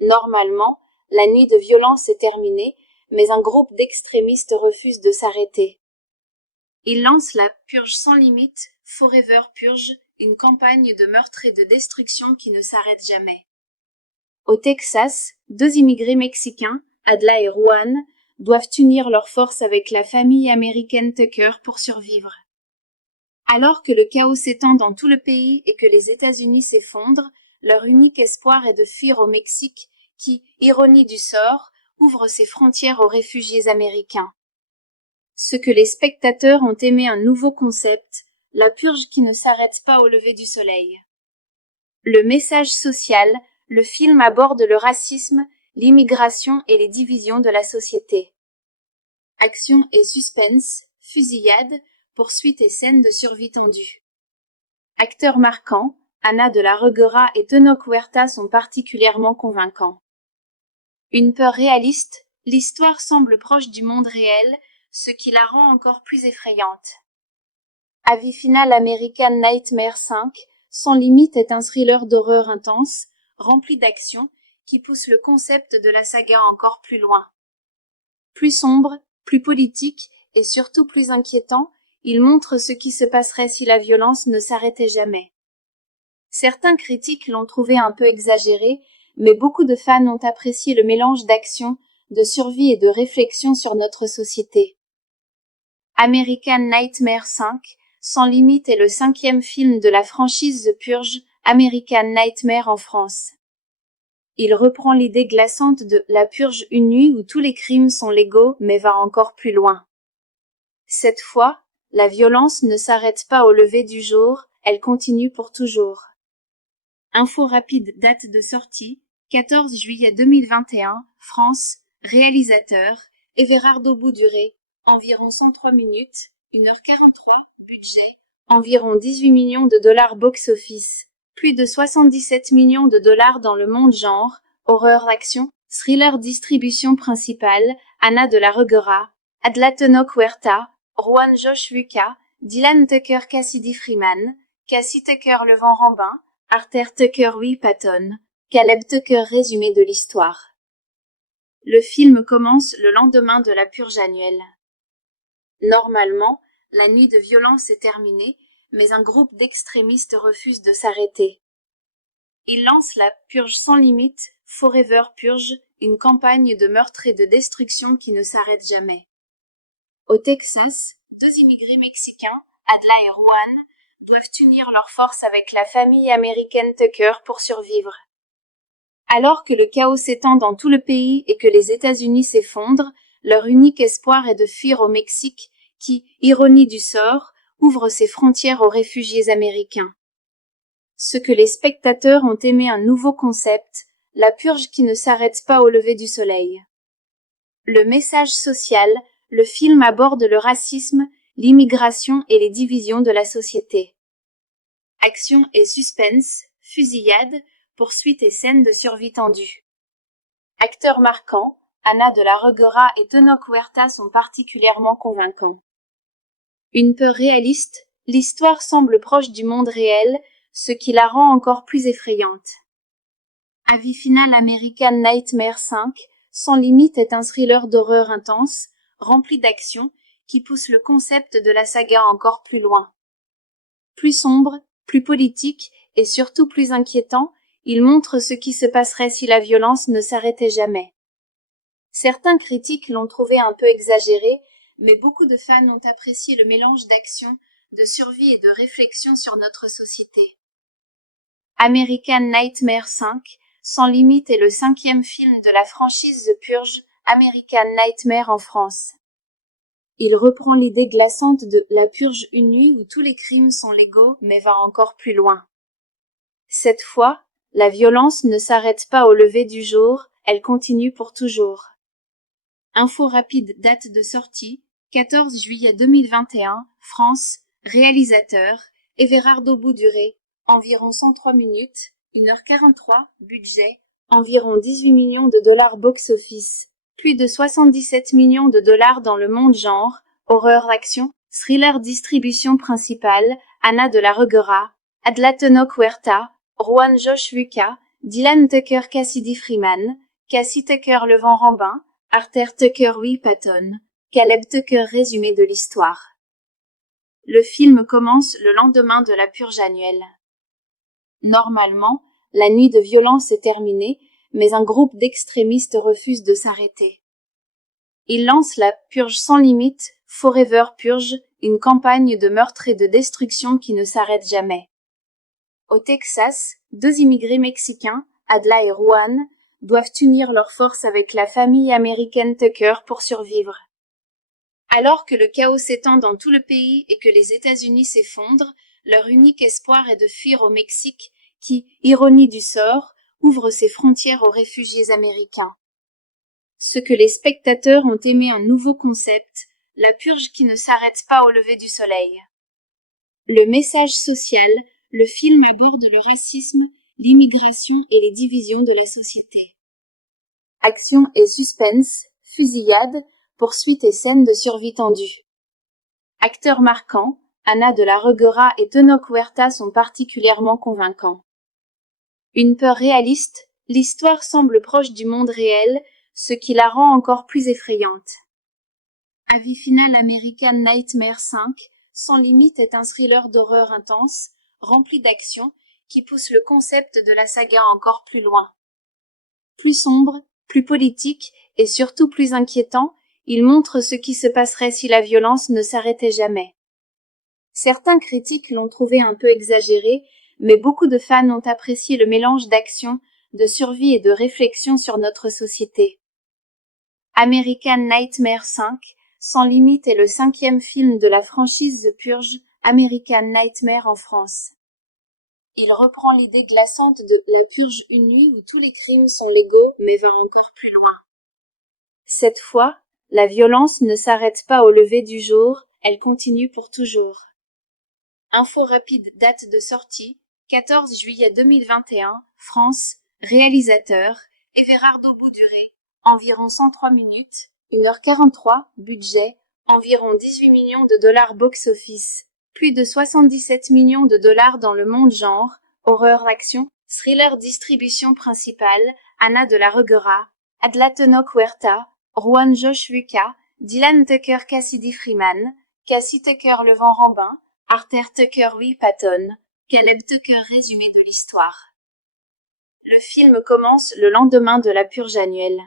Normalement, la nuit de violence est terminée, mais un groupe d'extrémistes refuse de s'arrêter. Il lance la Purge sans limite, Forever Purge, une campagne de meurtre et de destruction qui ne s'arrête jamais. Au Texas, 2 immigrés mexicains, Adla et Juan, doivent unir leurs forces avec la famille américaine Tucker pour survivre. Alors que le chaos s'étend dans tout le pays et que les États-Unis s'effondrent, leur unique espoir est de fuir au Mexique, qui, ironie du sort, ouvre ses frontières aux réfugiés américains. Ce que les spectateurs ont aimé un nouveau concept, la purge qui ne s'arrête pas au lever du soleil. Le message social, le film aborde le racisme, l'immigration et les divisions de la société. Action et suspense, fusillade, poursuites et scènes de survie tendue. Acteurs marquants, Ana de la Reguera et Tenoch Huerta sont particulièrement convaincants. Une peur réaliste, l'histoire semble proche du monde réel, ce qui la rend encore plus effrayante. Avis final American Nightmare 5, Sans limite est un thriller d'horreur intense, rempli d'action, qui pousse le concept de la saga encore plus loin. Plus sombre, plus politique et surtout plus inquiétant, il montre ce qui se passerait si la violence ne s'arrêtait jamais. Certains critiques l'ont trouvé un peu exagéré, mais beaucoup de fans ont apprécié le mélange d'action, de survie et de réflexion sur notre société. American Nightmare 5, Sans limite est le 5e film de la franchise The Purge, American Nightmare en France. Il reprend l'idée glaçante de La Purge, une nuit où tous les crimes sont légaux, mais va encore plus loin. Cette fois, la violence ne s'arrête pas au lever du jour, elle continue pour toujours. Info rapide, date de sortie, 14 juillet 2021, France, réalisateur, Everardo Bouduré, environ 103 minutes, 1h43, budget, environ 18 millions de dollars box-office, plus de 77 millions de dollars dans le monde genre, horreur-action, thriller distribution principale, Ana de la Reguera, Adla Tenoch Huerta, Juan Josh Lucas, Dylan Tucker Cassidy Freeman, Cassie Tucker Le Vent Rambin, Arthur Tucker Will Patton, Caleb Tucker résumé de l'histoire. Le film commence le lendemain de la purge annuelle. Normalement, la nuit de violence est terminée, mais un groupe d'extrémistes refuse de s'arrêter. Ils lancent la Purge sans limite, Forever Purge, une campagne de meurtre et de destruction qui ne s'arrête jamais. Au Texas, 2 immigrés mexicains, Adla et Juan, doivent unir leurs forces avec la famille américaine Tucker pour survivre. Alors que le chaos s'étend dans tout le pays et que les États-Unis s'effondrent, leur unique espoir est de fuir au Mexique, qui, ironie du sort, ouvre ses frontières aux réfugiés américains. Ce que les spectateurs ont aimé un nouveau concept, la purge qui ne s'arrête pas au lever du soleil. Le message social, le film aborde le racisme, l'immigration et les divisions de la société. Action et suspense, fusillade, poursuites et scènes de survie tendue. Acteurs marquants, Ana de la Reguera et Tenoch Huerta sont particulièrement convaincants. Une peur réaliste, l'histoire semble proche du monde réel, ce qui la rend encore plus effrayante. Avis final American Nightmare 5, Sans limite est un thriller d'horreur intense, rempli d'action, qui pousse le concept de la saga encore plus loin. Plus sombre, plus politique et surtout plus inquiétant, il montre ce qui se passerait si la violence ne s'arrêtait jamais. Certains critiques l'ont trouvé un peu exagéré, mais beaucoup de fans ont apprécié le mélange d'action, de survie et de réflexion sur notre société. American Nightmare 5, Sans limite est le 5e film de la franchise The Purge, American Nightmare en France. Il reprend l'idée glaçante de La Purge, une nuit où tous les crimes sont légaux, mais va encore plus loin. Cette fois, la violence ne s'arrête pas au lever du jour, elle continue pour toujours. Info rapide, date de sortie, 14 juillet 2021, France, réalisateur, Everardo Bouduré, environ 103 minutes, 1h43, budget, environ 18 millions de dollars box-office, plus de 77 millions de dollars dans le monde genre, horreur-action, thriller distribution principale, Ana de la Reguera, Adla Tenoch Huerta, Juan Josh Lucas, Dylan Tucker Cassidy Freeman, Cassie Tucker Le Vent Rambin, Arthur Tucker Will Patton, Caleb Tucker résumé de l'histoire. le film commence le lendemain de la purge annuelle. Normalement, la nuit de violence est terminée, mais un groupe d'extrémistes refuse de s'arrêter. Ils lancent la Purge sans limite, Forever Purge, une campagne de meurtre et de destruction qui ne s'arrête jamais. Au Texas, 2 immigrés mexicains, Adla et Juan, doivent unir leurs forces avec la famille américaine Tucker pour survivre. Alors que le chaos s'étend dans tout le pays et que les États-Unis s'effondrent, leur unique espoir est de fuir au Mexique, qui, ironie du sort, ouvre ses frontières aux réfugiés américains. Ce que les spectateurs ont aimé un nouveau concept, la purge qui ne s'arrête pas au lever du soleil. Le message social, le film aborde le racisme, l'immigration et les divisions de la société. Action et suspense, fusillade, poursuites et scènes de survie tendue. Acteurs marquants, Ana de la Reguera et Tenoch Huerta sont particulièrement convaincants. Une peur réaliste, l'histoire semble proche du monde réel, ce qui la rend encore plus effrayante. Avis final American Nightmare 5, Sans limite est un thriller d'horreur intense, rempli d'action, qui pousse le concept de la saga encore plus loin. Plus sombre, plus politique et surtout plus inquiétant, il montre ce qui se passerait si la violence ne s'arrêtait jamais. Certains critiques l'ont trouvé un peu exagéré, mais beaucoup de fans ont apprécié le mélange d'action, de survie et de réflexion sur notre société. American Nightmare 5, Sans limite est le 5e film de la franchise The Purge, American Nightmare en France. Il reprend l'idée glaçante de la purge une nuit où tous les crimes sont légaux, mais va encore plus loin. Cette fois, la violence ne s'arrête pas au lever du jour, elle continue pour toujours. Info rapide, date de sortie, 14 juillet 2021, France, réalisateur, Everardo Bouduré, environ 103 minutes, 1h43, budget, environ 18 millions de dollars box-office, plus de 77 millions de dollars dans le monde genre, horreur-action, thriller distribution principale, Ana de la Reguera, Adla Tenoch Huerta, Juan Josh Lucas, Dylan Tucker Cassidy Freeman, Cassie Tucker Levent Rambin, Arthur Tucker Will Patton, Caleb Tucker résumé de l'histoire. Le film commence le lendemain de la purge annuelle.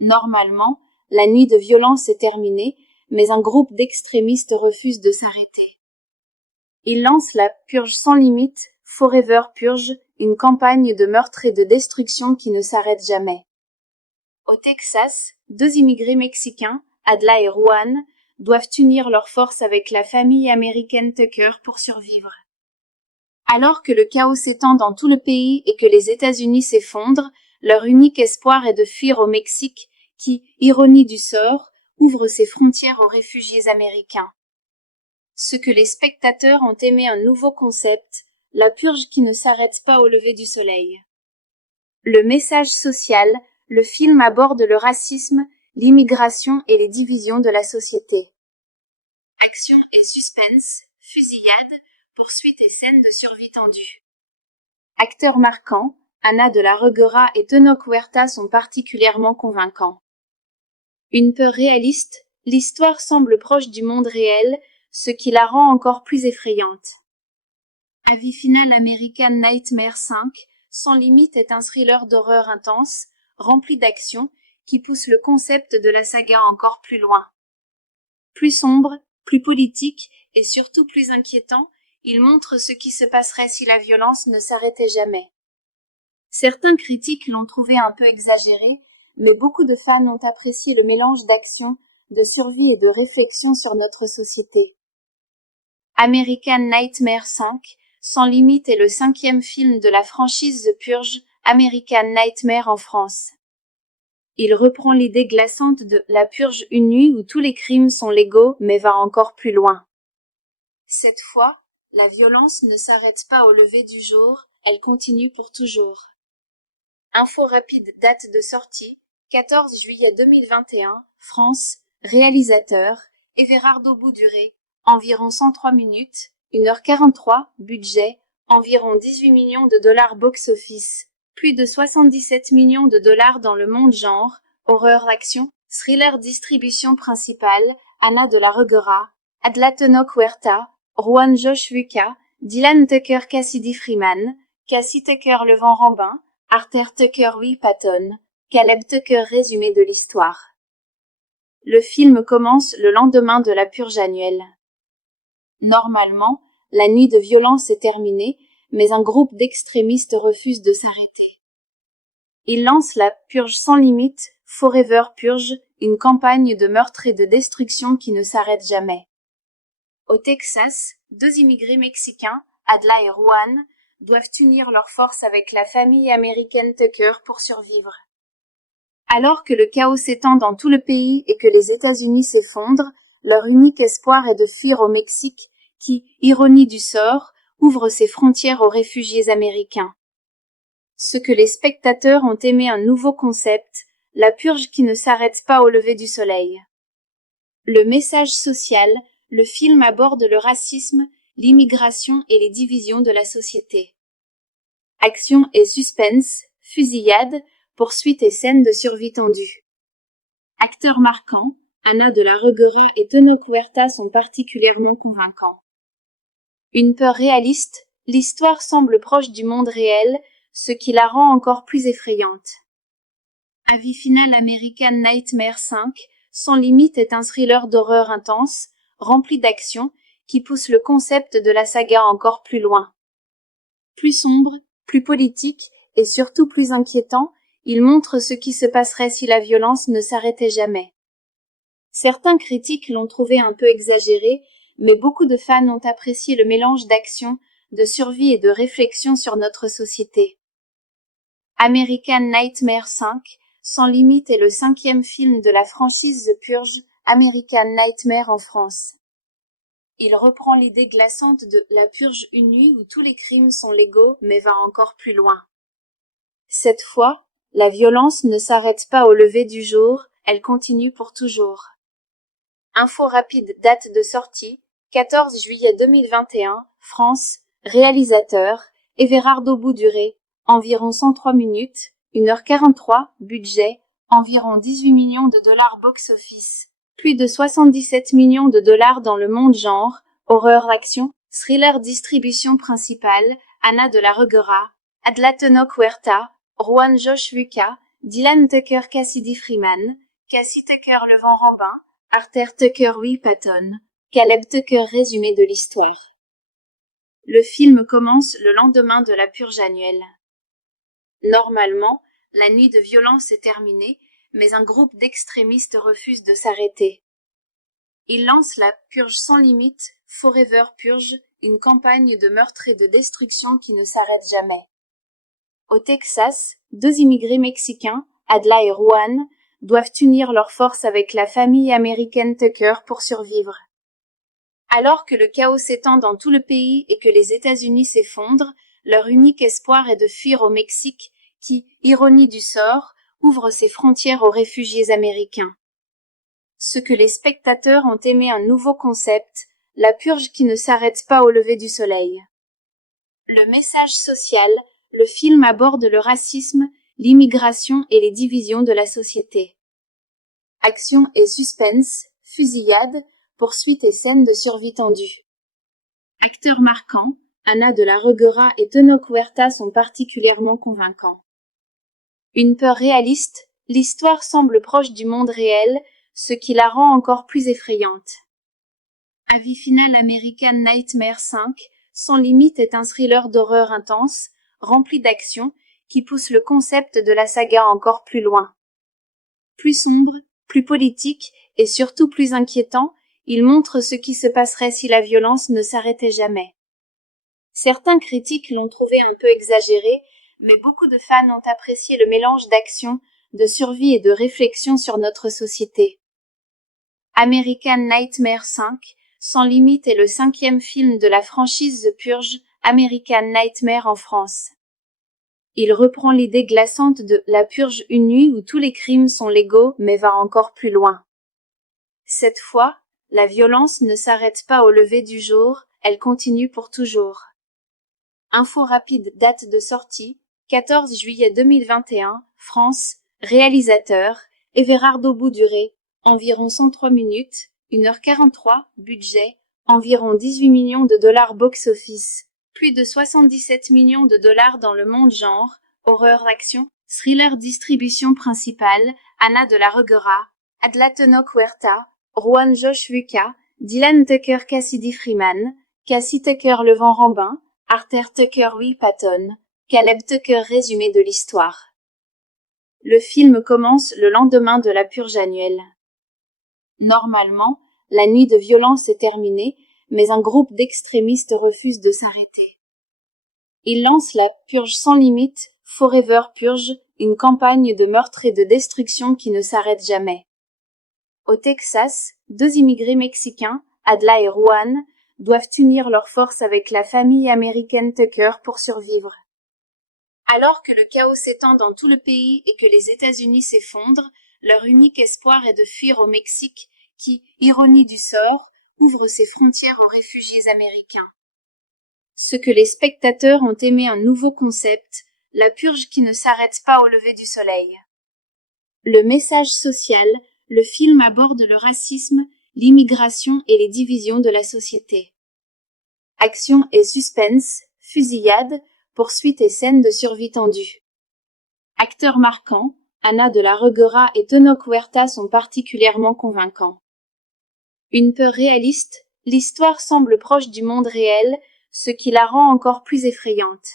Normalement, la nuit de violence est terminée, mais un groupe d'extrémistes refuse de s'arrêter. Ils lancent la Purge sans limite, Forever Purge, une campagne de meurtre et de destruction qui ne s'arrête jamais. Au Texas, 2 immigrés mexicains, Adla et Juan, doivent unir leurs forces avec la famille américaine Tucker pour survivre. Alors que le chaos s'étend dans tout le pays et que les États-Unis s'effondrent, leur unique espoir est de fuir au Mexique, qui, ironie du sort, ouvre ses frontières aux réfugiés américains. Ce que les spectateurs ont aimé un nouveau concept, la purge qui ne s'arrête pas au lever du soleil. Le message social, le film aborde le racisme, l'immigration et les divisions de la société. Action et suspense, fusillade, poursuites et scènes de survie tendue. Acteurs marquants, Ana de la Reguera et Tenoch Huerta sont particulièrement convaincants. Une peur réaliste, l'histoire semble proche du monde réel, ce qui la rend encore plus effrayante. Avis final American Nightmare 5, Sans limite est un thriller d'horreur intense, rempli d'action, qui pousse le concept de la saga encore plus loin. Plus sombre, plus politique et surtout plus inquiétant, il montre ce qui se passerait si la violence ne s'arrêtait jamais. Certains critiques l'ont trouvé un peu exagéré, mais beaucoup de fans ont apprécié le mélange d'action, de survie et de réflexion sur notre société. American Nightmare 5, Sans limite est le 5e film de la franchise The Purge, American Nightmare en France. Il reprend l'idée glaçante de la purge une nuit où tous les crimes sont légaux mais va encore plus loin. Cette fois, la violence ne s'arrête pas au lever du jour, elle continue pour toujours. Info rapide, date de sortie, 14 juillet 2021, France, réalisateur, Everardo Bouduré, environ 103 minutes, 1h43, budget, environ 18 millions de dollars box-office, plus de 77 millions de dollars dans le monde genre, horreur-action, thriller distribution principale, Ana de la Reguera, Adlatonok Huerta, Juan Josh Lucas, Dylan Tucker Cassidy Freeman, Cassie Tucker Levent Rambin, Arthur Tucker Will Patton, Caleb Tucker. Résumé de l'histoire. Le film commence le lendemain de la purge annuelle. Normalement, la nuit de violence est terminée, mais un groupe d'extrémistes refuse de s'arrêter. Ils lancent la purge sans limite, Forever Purge, une campagne de meurtre et de destruction qui ne s'arrête jamais. Au Texas, 2 immigrés mexicains, Adla et Juan, doivent unir leurs forces avec la famille américaine Tucker pour survivre. Alors que le chaos s'étend dans tout le pays et que les États-Unis s'effondrent, leur unique espoir est de fuir au Mexique, qui, ironie du sort, ouvre ses frontières aux réfugiés américains. Ce que les spectateurs ont aimé un nouveau concept, la purge qui ne s'arrête pas au lever du soleil. Le message social, le film aborde le racisme, l'immigration et les divisions de la société. Action et suspense, fusillade, poursuites et scènes de survie tendue. Acteurs marquants, Ana de la Reguera et Tonok Huerta sont particulièrement convaincants. Une peur réaliste, l'histoire semble proche du monde réel, ce qui la rend encore plus effrayante. Avis final American Nightmare 5, Sans limite est un thriller d'horreur intense, rempli d'action, qui pousse le concept de la saga encore plus loin. Plus sombre, plus politique et surtout plus inquiétant, il montre ce qui se passerait si la violence ne s'arrêtait jamais. Certains critiques l'ont trouvé un peu exagéré, mais beaucoup de fans ont apprécié le mélange d'action, de survie et de réflexion sur notre société. American Nightmare 5, Sans limite est le 5e film de la franchise The Purge, American Nightmare en France. Il reprend l'idée glaçante de « La Purge, une nuit où tous les crimes sont légaux » mais va encore plus loin. Cette fois, la violence ne s'arrête pas au lever du jour, elle continue pour toujours. Info rapide, date de sortie, 14 juillet 2021, France, réalisateur, Everardo Bouduré, environ 103 minutes, 1h43, budget, environ 18 millions de dollars box-office, plus de 77 millions de dollars dans le monde genre, horreur-action, thriller distribution principale, Ana de la Reguera, Adlatonok Huerta, Juan Josh Lucas, Dylan Tucker Cassidy Freeman, Cassie Tucker Levent Rambin, Arthur Tucker Will Patton, Caleb Tucker. Résumé de l'histoire. Le film commence le lendemain de la purge annuelle. Normalement, la nuit de violence est terminée, mais un groupe d'extrémistes refuse de s'arrêter. Ils lancent la purge sans limite, Forever Purge, une campagne de meurtre et de destruction qui ne s'arrête jamais. Au Texas, 2 immigrés mexicains, Adla et Juan, doivent unir leurs forces avec la famille américaine Tucker pour survivre. Alors que le chaos s'étend dans tout le pays et que les États-Unis s'effondrent, leur unique espoir est de fuir au Mexique, qui, ironie du sort, ouvre ses frontières aux réfugiés américains. Ce que les spectateurs ont aimé un nouveau concept, la purge qui ne s'arrête pas au lever du soleil. Le message social, le film aborde le racisme, l'immigration et les divisions de la société. Action et suspense, fusillade, poursuites et scènes de survie tendue. Acteurs marquants, Ana de la Reguera et Tonok Huerta sont particulièrement convaincants. Une peur réaliste, l'histoire semble proche du monde réel, ce qui la rend encore plus effrayante. Avis final American Nightmare 5, Sans limite est un thriller d'horreur intense, rempli d'action, qui pousse le concept de la saga encore plus loin. Plus sombre, plus politique et surtout plus inquiétant, il montre ce qui se passerait si la violence ne s'arrêtait jamais. Certains critiques l'ont trouvé un peu exagéré, mais beaucoup de fans ont apprécié le mélange d'action, de survie et de réflexion sur notre société. American Nightmare 5, Sans limite est le 5e film de la franchise The Purge, American Nightmare en France. Il reprend l'idée glaçante de « La Purge, une nuit où tous les crimes sont légaux » mais va encore plus loin. Cette fois, la violence ne s'arrête pas au lever du jour, elle continue pour toujours. Info rapide, date de sortie, 14 juillet 2021, France, réalisateur, Everardo Bouduré, environ 103 minutes, 1h43, budget, environ 18 millions de dollars box-office, plus de 77 millions de dollars dans le monde genre, horreur-action, thriller distribution principale, Anna de la Reguera, Adlatenoc Huerta, Juan Josh Vuca, Dylan Tucker Cassidy Freeman, Cassie Tucker Levent Rambin, Arthur Tucker Will Patton, Caleb Tucker résumé de l'histoire. Le film commence le lendemain de la purge annuelle. Normalement, la nuit de violence est terminée, mais un groupe d'extrémistes refuse de s'arrêter. Ils lancent la purge sans limite, Forever Purge, une campagne de meurtre et de destruction qui ne s'arrête jamais. Au Texas, 2 immigrés mexicains, Adla et Juan, doivent unir leurs forces avec la famille américaine Tucker pour survivre. Alors que le chaos s'étend dans tout le pays et que les États-Unis s'effondrent, leur unique espoir est de fuir au Mexique, qui, ironie du sort, ouvre ses frontières aux réfugiés américains. Ce que les spectateurs ont aimé un nouveau concept, la purge qui ne s'arrête pas au lever du soleil. Le message social, le film aborde le racisme, l'immigration et les divisions de la société. Action et suspense, fusillade, poursuites et scènes de survie tendue. Acteurs marquants, Anna de la Reguera et Tenoch Huerta sont particulièrement convaincants. Une peur réaliste, l'histoire semble proche du monde réel, ce qui la rend encore plus effrayante.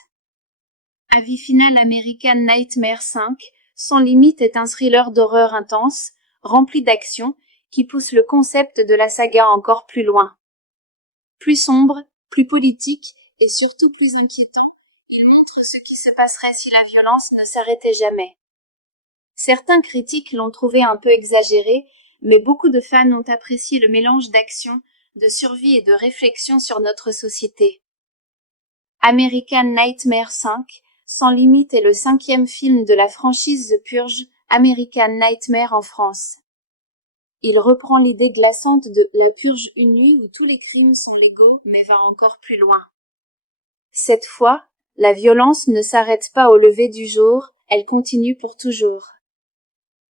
Avis final American Nightmare 5, Sans limite est un thriller d'horreur intense, rempli d'action, qui pousse le concept de la saga encore plus loin. Plus sombre, plus politique et surtout plus inquiétant, il montre ce qui se passerait si la violence ne s'arrêtait jamais. Certains critiques l'ont trouvé un peu exagéré, mais beaucoup de fans ont apprécié le mélange d'action, de survie et de réflexion sur notre société. American Nightmare 5, Sans limite est le 5e film de la franchise The Purge, American Nightmare en France. Il reprend l'idée glaçante de la purge une nuit où tous les crimes sont légaux, mais va encore plus loin. Cette fois, la violence ne s'arrête pas au lever du jour, elle continue pour toujours.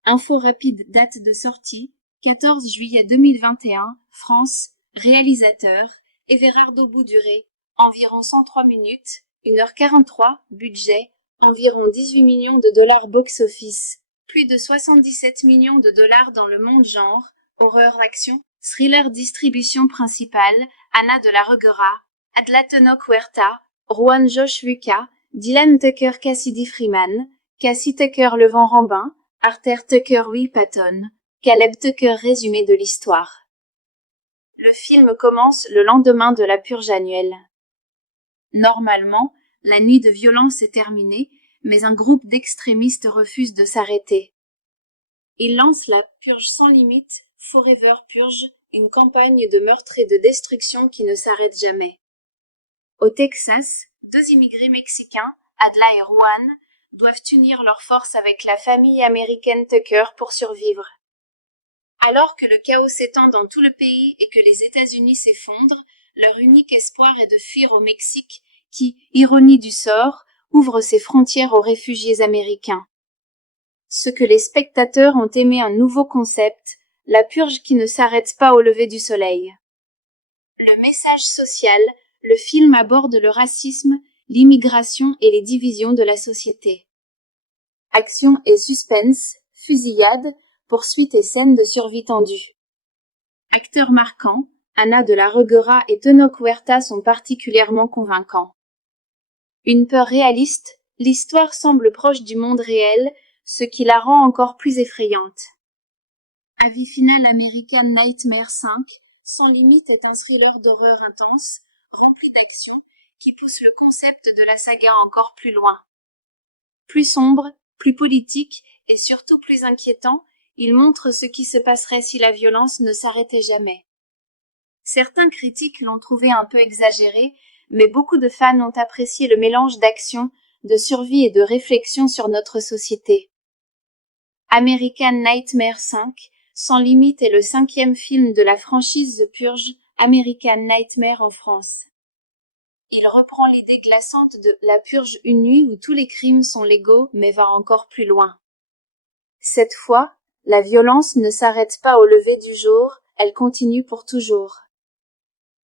Info rapide, date de sortie, 14 juillet 2021, France, réalisateur, Everardo Bouduré, environ 103 minutes, 1h43, budget, environ 18 millions de dollars box-office, plus de 77 millions de dollars dans le monde genre, horreur-action, thriller distribution principale, Anna de la Reguera, Adlatenoc Huerta, Juan Josh Vuca, Dylan Tucker Cassidy Freeman, Cassie Tucker Levent Rambin, Arthur Tucker Will Patton, Caleb Tucker résumé de l'histoire. Le film commence le lendemain de la purge annuelle. Normalement, la nuit de violence est terminée, mais un groupe d'extrémistes refuse de s'arrêter. Ils lancent la purge sans limite, Forever Purge, une campagne de meurtre et de destruction qui ne s'arrête jamais. Au Texas, 2 immigrés mexicains, Adla et Juan, doivent unir leurs forces avec la famille américaine Tucker pour survivre. Alors que le chaos s'étend dans tout le pays et que les États-Unis s'effondrent, leur unique espoir est de fuir au Mexique, qui, ironie du sort, ouvre ses frontières aux réfugiés américains. Ce que les spectateurs ont aimé un nouveau concept, la purge qui ne s'arrête pas au lever du soleil. Le message social, le film aborde le racisme, l'immigration et les divisions de la société. Action et suspense, fusillade, poursuites et scènes de survie tendue. Acteurs marquants, Anna de la Reguera et Tenoch Huerta sont particulièrement convaincants. Une peur réaliste, l'histoire semble proche du monde réel, ce qui la rend encore plus effrayante. Avis final American Nightmare 5, Sans limite est un thriller d'horreur intense, rempli d'action, qui pousse le concept de la saga encore plus loin. Plus sombre, plus politique et surtout plus inquiétant, il montre ce qui se passerait si la violence ne s'arrêtait jamais. Certains critiques l'ont trouvé un peu exagéré, mais beaucoup de fans ont apprécié le mélange d'action, de survie et de réflexion sur notre société. American Nightmare 5, Sans limite est le 5e film de la franchise The Purge, American Nightmare en France. Il reprend l'idée glaçante de la purge une nuit où tous les crimes sont légaux mais va encore plus loin. Cette fois, la violence ne s'arrête pas au lever du jour, elle continue pour toujours.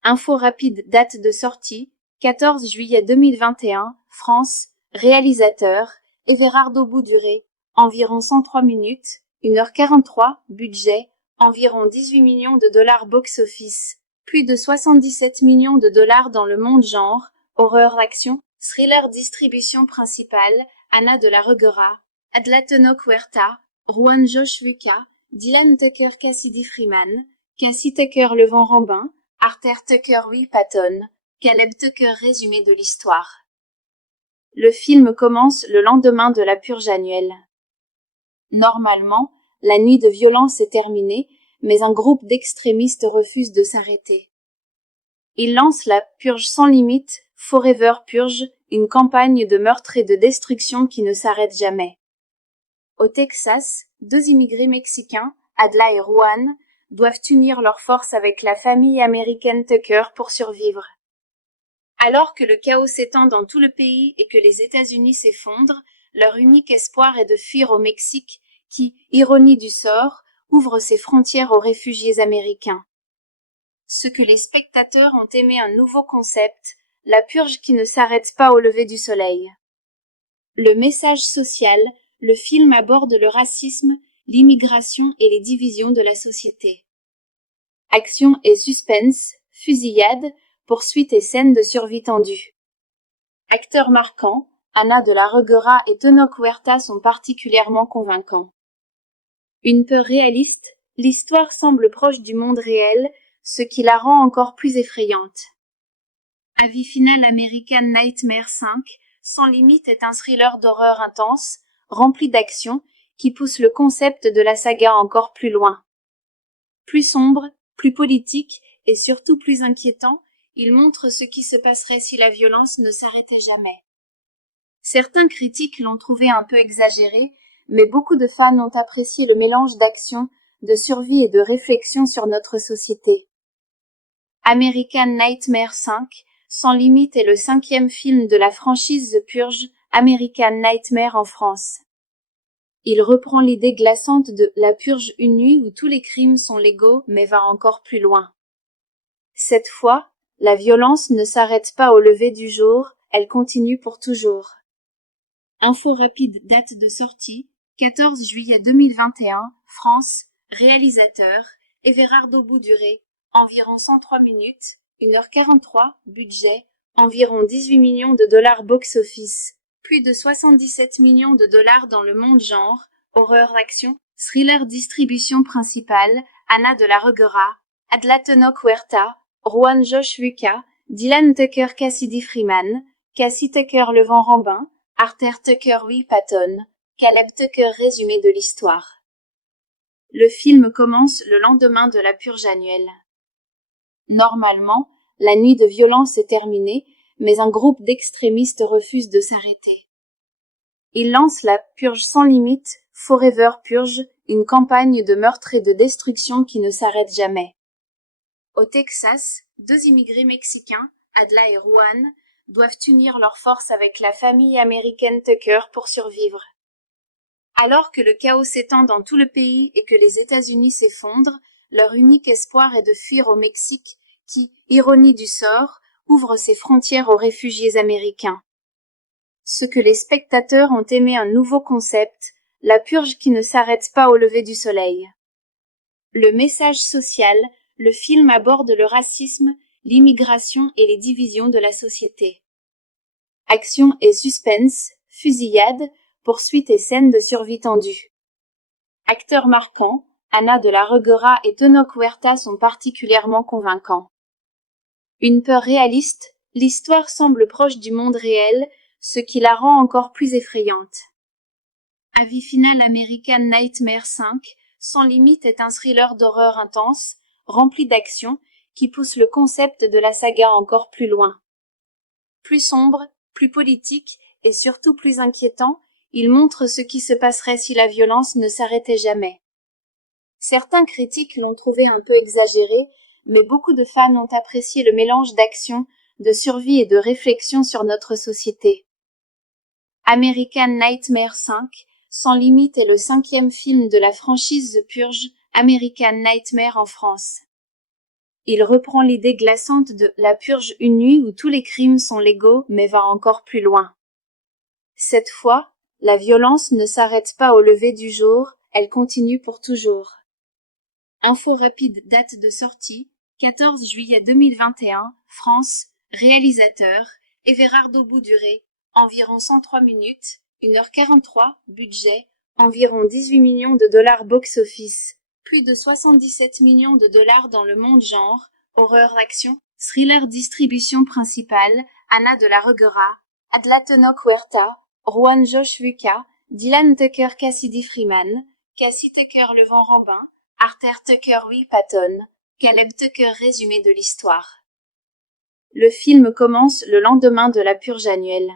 Info rapide, date de sortie, 14 juillet 2021, France, réalisateur, Everardo Bouduré, environ 103 minutes, 1h43, budget, environ 18 millions de dollars box-office, plus de 77 millions de dollars dans le monde genre, horreur-action, thriller distribution principale, Anna de la Reguera, Adlateno Huerta, Juan Josh Lucas, Dylan Tucker Cassidy Freeman, Cassie Tucker Le Vent Rambin, Arthur Tucker Will Patton, Caleb Tucker résumé de l'histoire. Le film commence le lendemain de la purge annuelle. Normalement, la nuit de violence est terminée, mais un groupe d'extrémistes refuse de s'arrêter. Ils lancent la Purge sans limite, Forever Purge, une campagne de meurtre et de destruction qui ne s'arrête jamais. Au Texas, 2 immigrés mexicains, Adla et Juan, doivent unir leurs forces avec la famille américaine Tucker pour survivre. Alors que le chaos s'étend dans tout le pays et que les États-Unis s'effondrent, leur unique espoir est de fuir au Mexique, qui, ironie du sort, ouvre ses frontières aux réfugiés américains. Ce que les spectateurs ont aimé un nouveau concept, la purge qui ne s'arrête pas au lever du soleil. Le message social, le film aborde le racisme, l'immigration et les divisions de la société. Action et suspense, fusillade, poursuites et scènes de survie tendue. Acteurs marquants, Anna de la Reguera et Tenoch Huerta sont particulièrement convaincants. Une peur réaliste, l'histoire semble proche du monde réel, ce qui la rend encore plus effrayante. Avis final American Nightmare 5, Sans limite est un thriller d'horreur intense, rempli d'action, qui pousse le concept de la saga encore plus loin. Plus sombre, plus politique et surtout plus inquiétant, il montre ce qui se passerait si la violence ne s'arrêtait jamais. Certains critiques l'ont trouvé un peu exagéré, mais beaucoup de fans ont apprécié le mélange d'action, de survie et de réflexion sur notre société. American Nightmare 5, Sans limite est le 5e film de la franchise The Purge, American Nightmare en France. Il reprend l'idée glaçante de La Purge, une nuit où tous les crimes sont légaux mais va encore plus loin. Cette fois, la violence ne s'arrête pas au lever du jour, elle continue pour toujours. Info rapide, date de sortie, 14 juillet 2021, France, réalisateur, Everardo Bouduré, environ 103 minutes, 1h43, budget, environ 18 millions de dollars box-office, plus de 77 millions de dollars dans le monde genre, horreur-action, thriller distribution principale, Anna de la Reguera, Adlateno Huerta, Juan Josh Lucas, Dylan Tucker Cassidy Freeman, Cassie Tucker Le Vent Rambin, Arthur Tucker Will Patton, Caleb Tucker résumé de l'histoire. Le film commence le lendemain de la purge annuelle. Normalement, la nuit de violence est terminée, mais un groupe d'extrémistes refuse de s'arrêter. Ils lancent la Purge sans limite, Forever Purge, une campagne de meurtre et de destruction qui ne s'arrête jamais. Au Texas, 2 immigrés mexicains, Adla et Juan, doivent unir leurs forces avec la famille américaine Tucker pour survivre. Alors que le chaos s'étend dans tout le pays et que les États-Unis s'effondrent, leur unique espoir est de fuir au Mexique, qui, ironie du sort, ouvre ses frontières aux réfugiés américains. Ce que les spectateurs ont aimé un nouveau concept, la purge qui ne s'arrête pas au lever du soleil. Le message social, le film aborde le racisme, l'immigration et les divisions de la société. Action et suspense, fusillade, poursuites et scènes de survie tendue. Acteurs marquants, Anna de la Reguera et Tenoch Huerta sont particulièrement convaincants. Une peur réaliste, l'histoire semble proche du monde réel, ce qui la rend encore plus effrayante. Avis final American Nightmare 5, Sans limite est un thriller d'horreur intense, rempli d'action, qui pousse le concept de la saga encore plus loin. Plus sombre, plus politique et surtout plus inquiétant, il montre ce qui se passerait si la violence ne s'arrêtait jamais. Certains critiques l'ont trouvé un peu exagéré, mais beaucoup de fans ont apprécié le mélange d'action, de survie et de réflexion sur notre société. American Nightmare 5, Sans limite est le 5e film de la franchise The Purge, American Nightmare en France. Il reprend l'idée glaçante de La Purge, une nuit où tous les crimes sont légaux, mais va encore plus loin. Cette fois, la violence ne s'arrête pas au lever du jour, elle continue pour toujours. Info rapide, date de sortie, 14 juillet 2021, France, réalisateur, Everardo Bouduré, environ 103 minutes, 1h43, budget, environ 18 millions de dollars box-office, plus de 77 millions de dollars dans le monde genre, horreur-action, thriller distribution principale, Anna de la Reguera, Adlatenoc Huerta, Juan Josh Vuca, Dylan Tucker Cassidy Freeman, Cassie Tucker Levent Rambin, Arthur Tucker Will Patton, Caleb Tucker résumé de l'histoire. Le film commence le lendemain de la purge annuelle.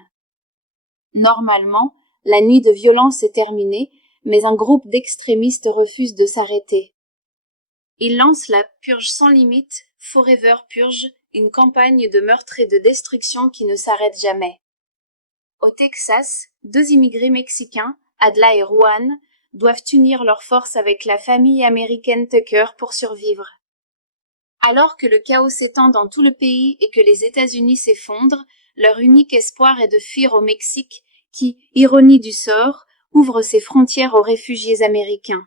Normalement, la nuit de violence est terminée, mais un groupe d'extrémistes refuse de s'arrêter. Ils lancent la Purge sans limite, Forever Purge, une campagne de meurtre et de destruction qui ne s'arrête jamais. Au Texas, 2 immigrés mexicains, Adla et Juan, doivent unir leurs forces avec la famille américaine Tucker pour survivre. Alors que le chaos s'étend dans tout le pays et que les États-Unis s'effondrent, leur unique espoir est de fuir au Mexique, qui, ironie du sort, ouvre ses frontières aux réfugiés américains.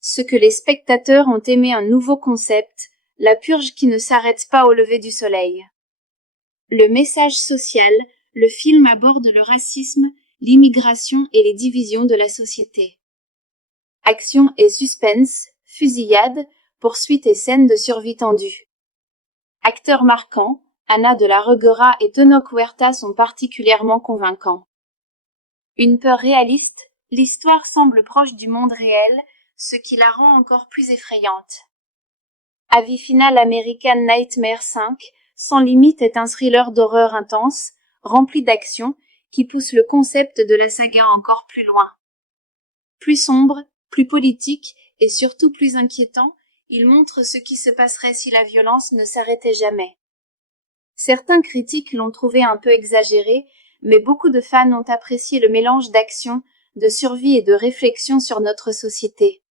Ce que les spectateurs ont aimé un nouveau concept, la purge qui ne s'arrête pas au lever du soleil. Le message social, le film aborde le racisme, l'immigration et les divisions de la société. Action et suspense, fusillade, poursuites et scènes de survie tendue. Acteurs marquants, Anna de la Reguera et Tenoch Huerta sont particulièrement convaincants. Une peur réaliste, l'histoire semble proche du monde réel, ce qui la rend encore plus effrayante. Avis final, American Nightmare 5, Sans limite est un thriller d'horreur intense, rempli d'action, qui pousse le concept de la saga encore plus loin. Plus sombre, plus politique et surtout plus inquiétant, il montre ce qui se passerait si la violence ne s'arrêtait jamais. Certains critiques l'ont trouvé un peu exagéré, mais beaucoup de fans ont apprécié le mélange d'action, de survie et de réflexion sur notre société.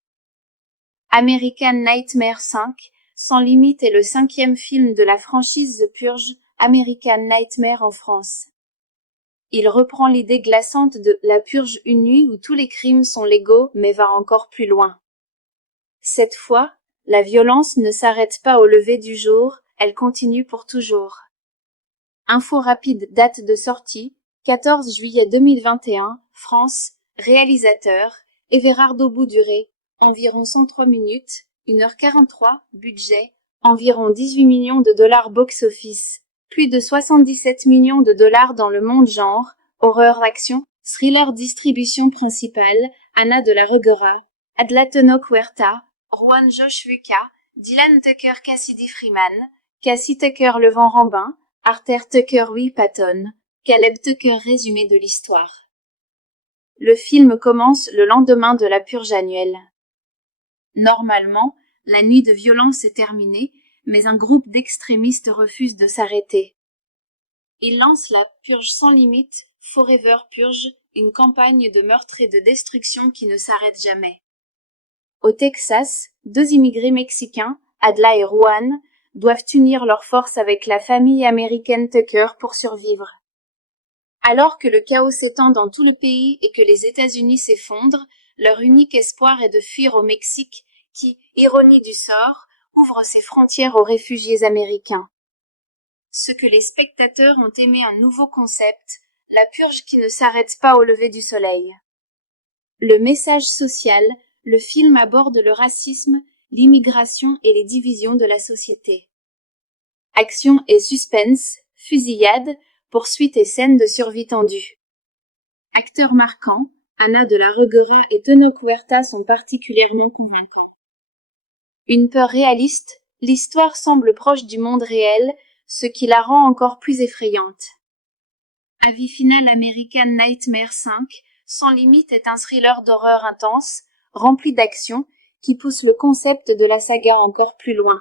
American Nightmare 5, Sans limite est le 5e film de la franchise The Purge, American Nightmare en France. Il reprend l'idée glaçante de La Purge, une nuit où tous les crimes sont légaux, mais va encore plus loin. Cette fois, la violence ne s'arrête pas au lever du jour, elle continue pour toujours. Info rapide, date de sortie, 14 juillet 2021, France, réalisateur, Everardo Bouduré, environ 103 minutes, 1h43, budget, environ 18 millions de dollars box-office, plus de 77 millions de dollars dans le monde genre, horreur-action, thriller distribution principale, Anna de la Reguera, Adlatenoc Huerta, Juan Josh Vuca, Dylan Tucker Cassidy Freeman, Cassie Tucker Levent Rambin, Arthur Tucker Will Patton, Caleb Tucker résumé de l'histoire. Le film commence le lendemain de la purge annuelle. Normalement, la nuit de violence est terminée, mais un groupe d'extrémistes refuse de s'arrêter. Ils lancent la Purge sans limite, Forever Purge, une campagne de meurtre et de destruction qui ne s'arrête jamais. Au Texas, 2 immigrés mexicains, Adla et Juan, doivent unir leurs forces avec la famille américaine Tucker pour survivre. Alors que le chaos s'étend dans tout le pays et que les États-Unis s'effondrent, leur unique espoir est de fuir au Mexique, qui, ironie du sort, ouvre ses frontières aux réfugiés américains. Ce que les spectateurs ont aimé un nouveau concept, la purge qui ne s'arrête pas au lever du soleil. Le message social, le film aborde le racisme, l'immigration et les divisions de la société. Action et suspense, fusillade, poursuites et scènes de survie tendue. Acteurs marquants, Anna de la Reguera et Tenoch Huerta sont particulièrement convaincants. Une peur réaliste, l'histoire semble proche du monde réel, ce qui la rend encore plus effrayante. Avis final, American Nightmare 5, Sans limite est un thriller d'horreur intense, rempli d'action, qui pousse le concept de la saga encore plus loin.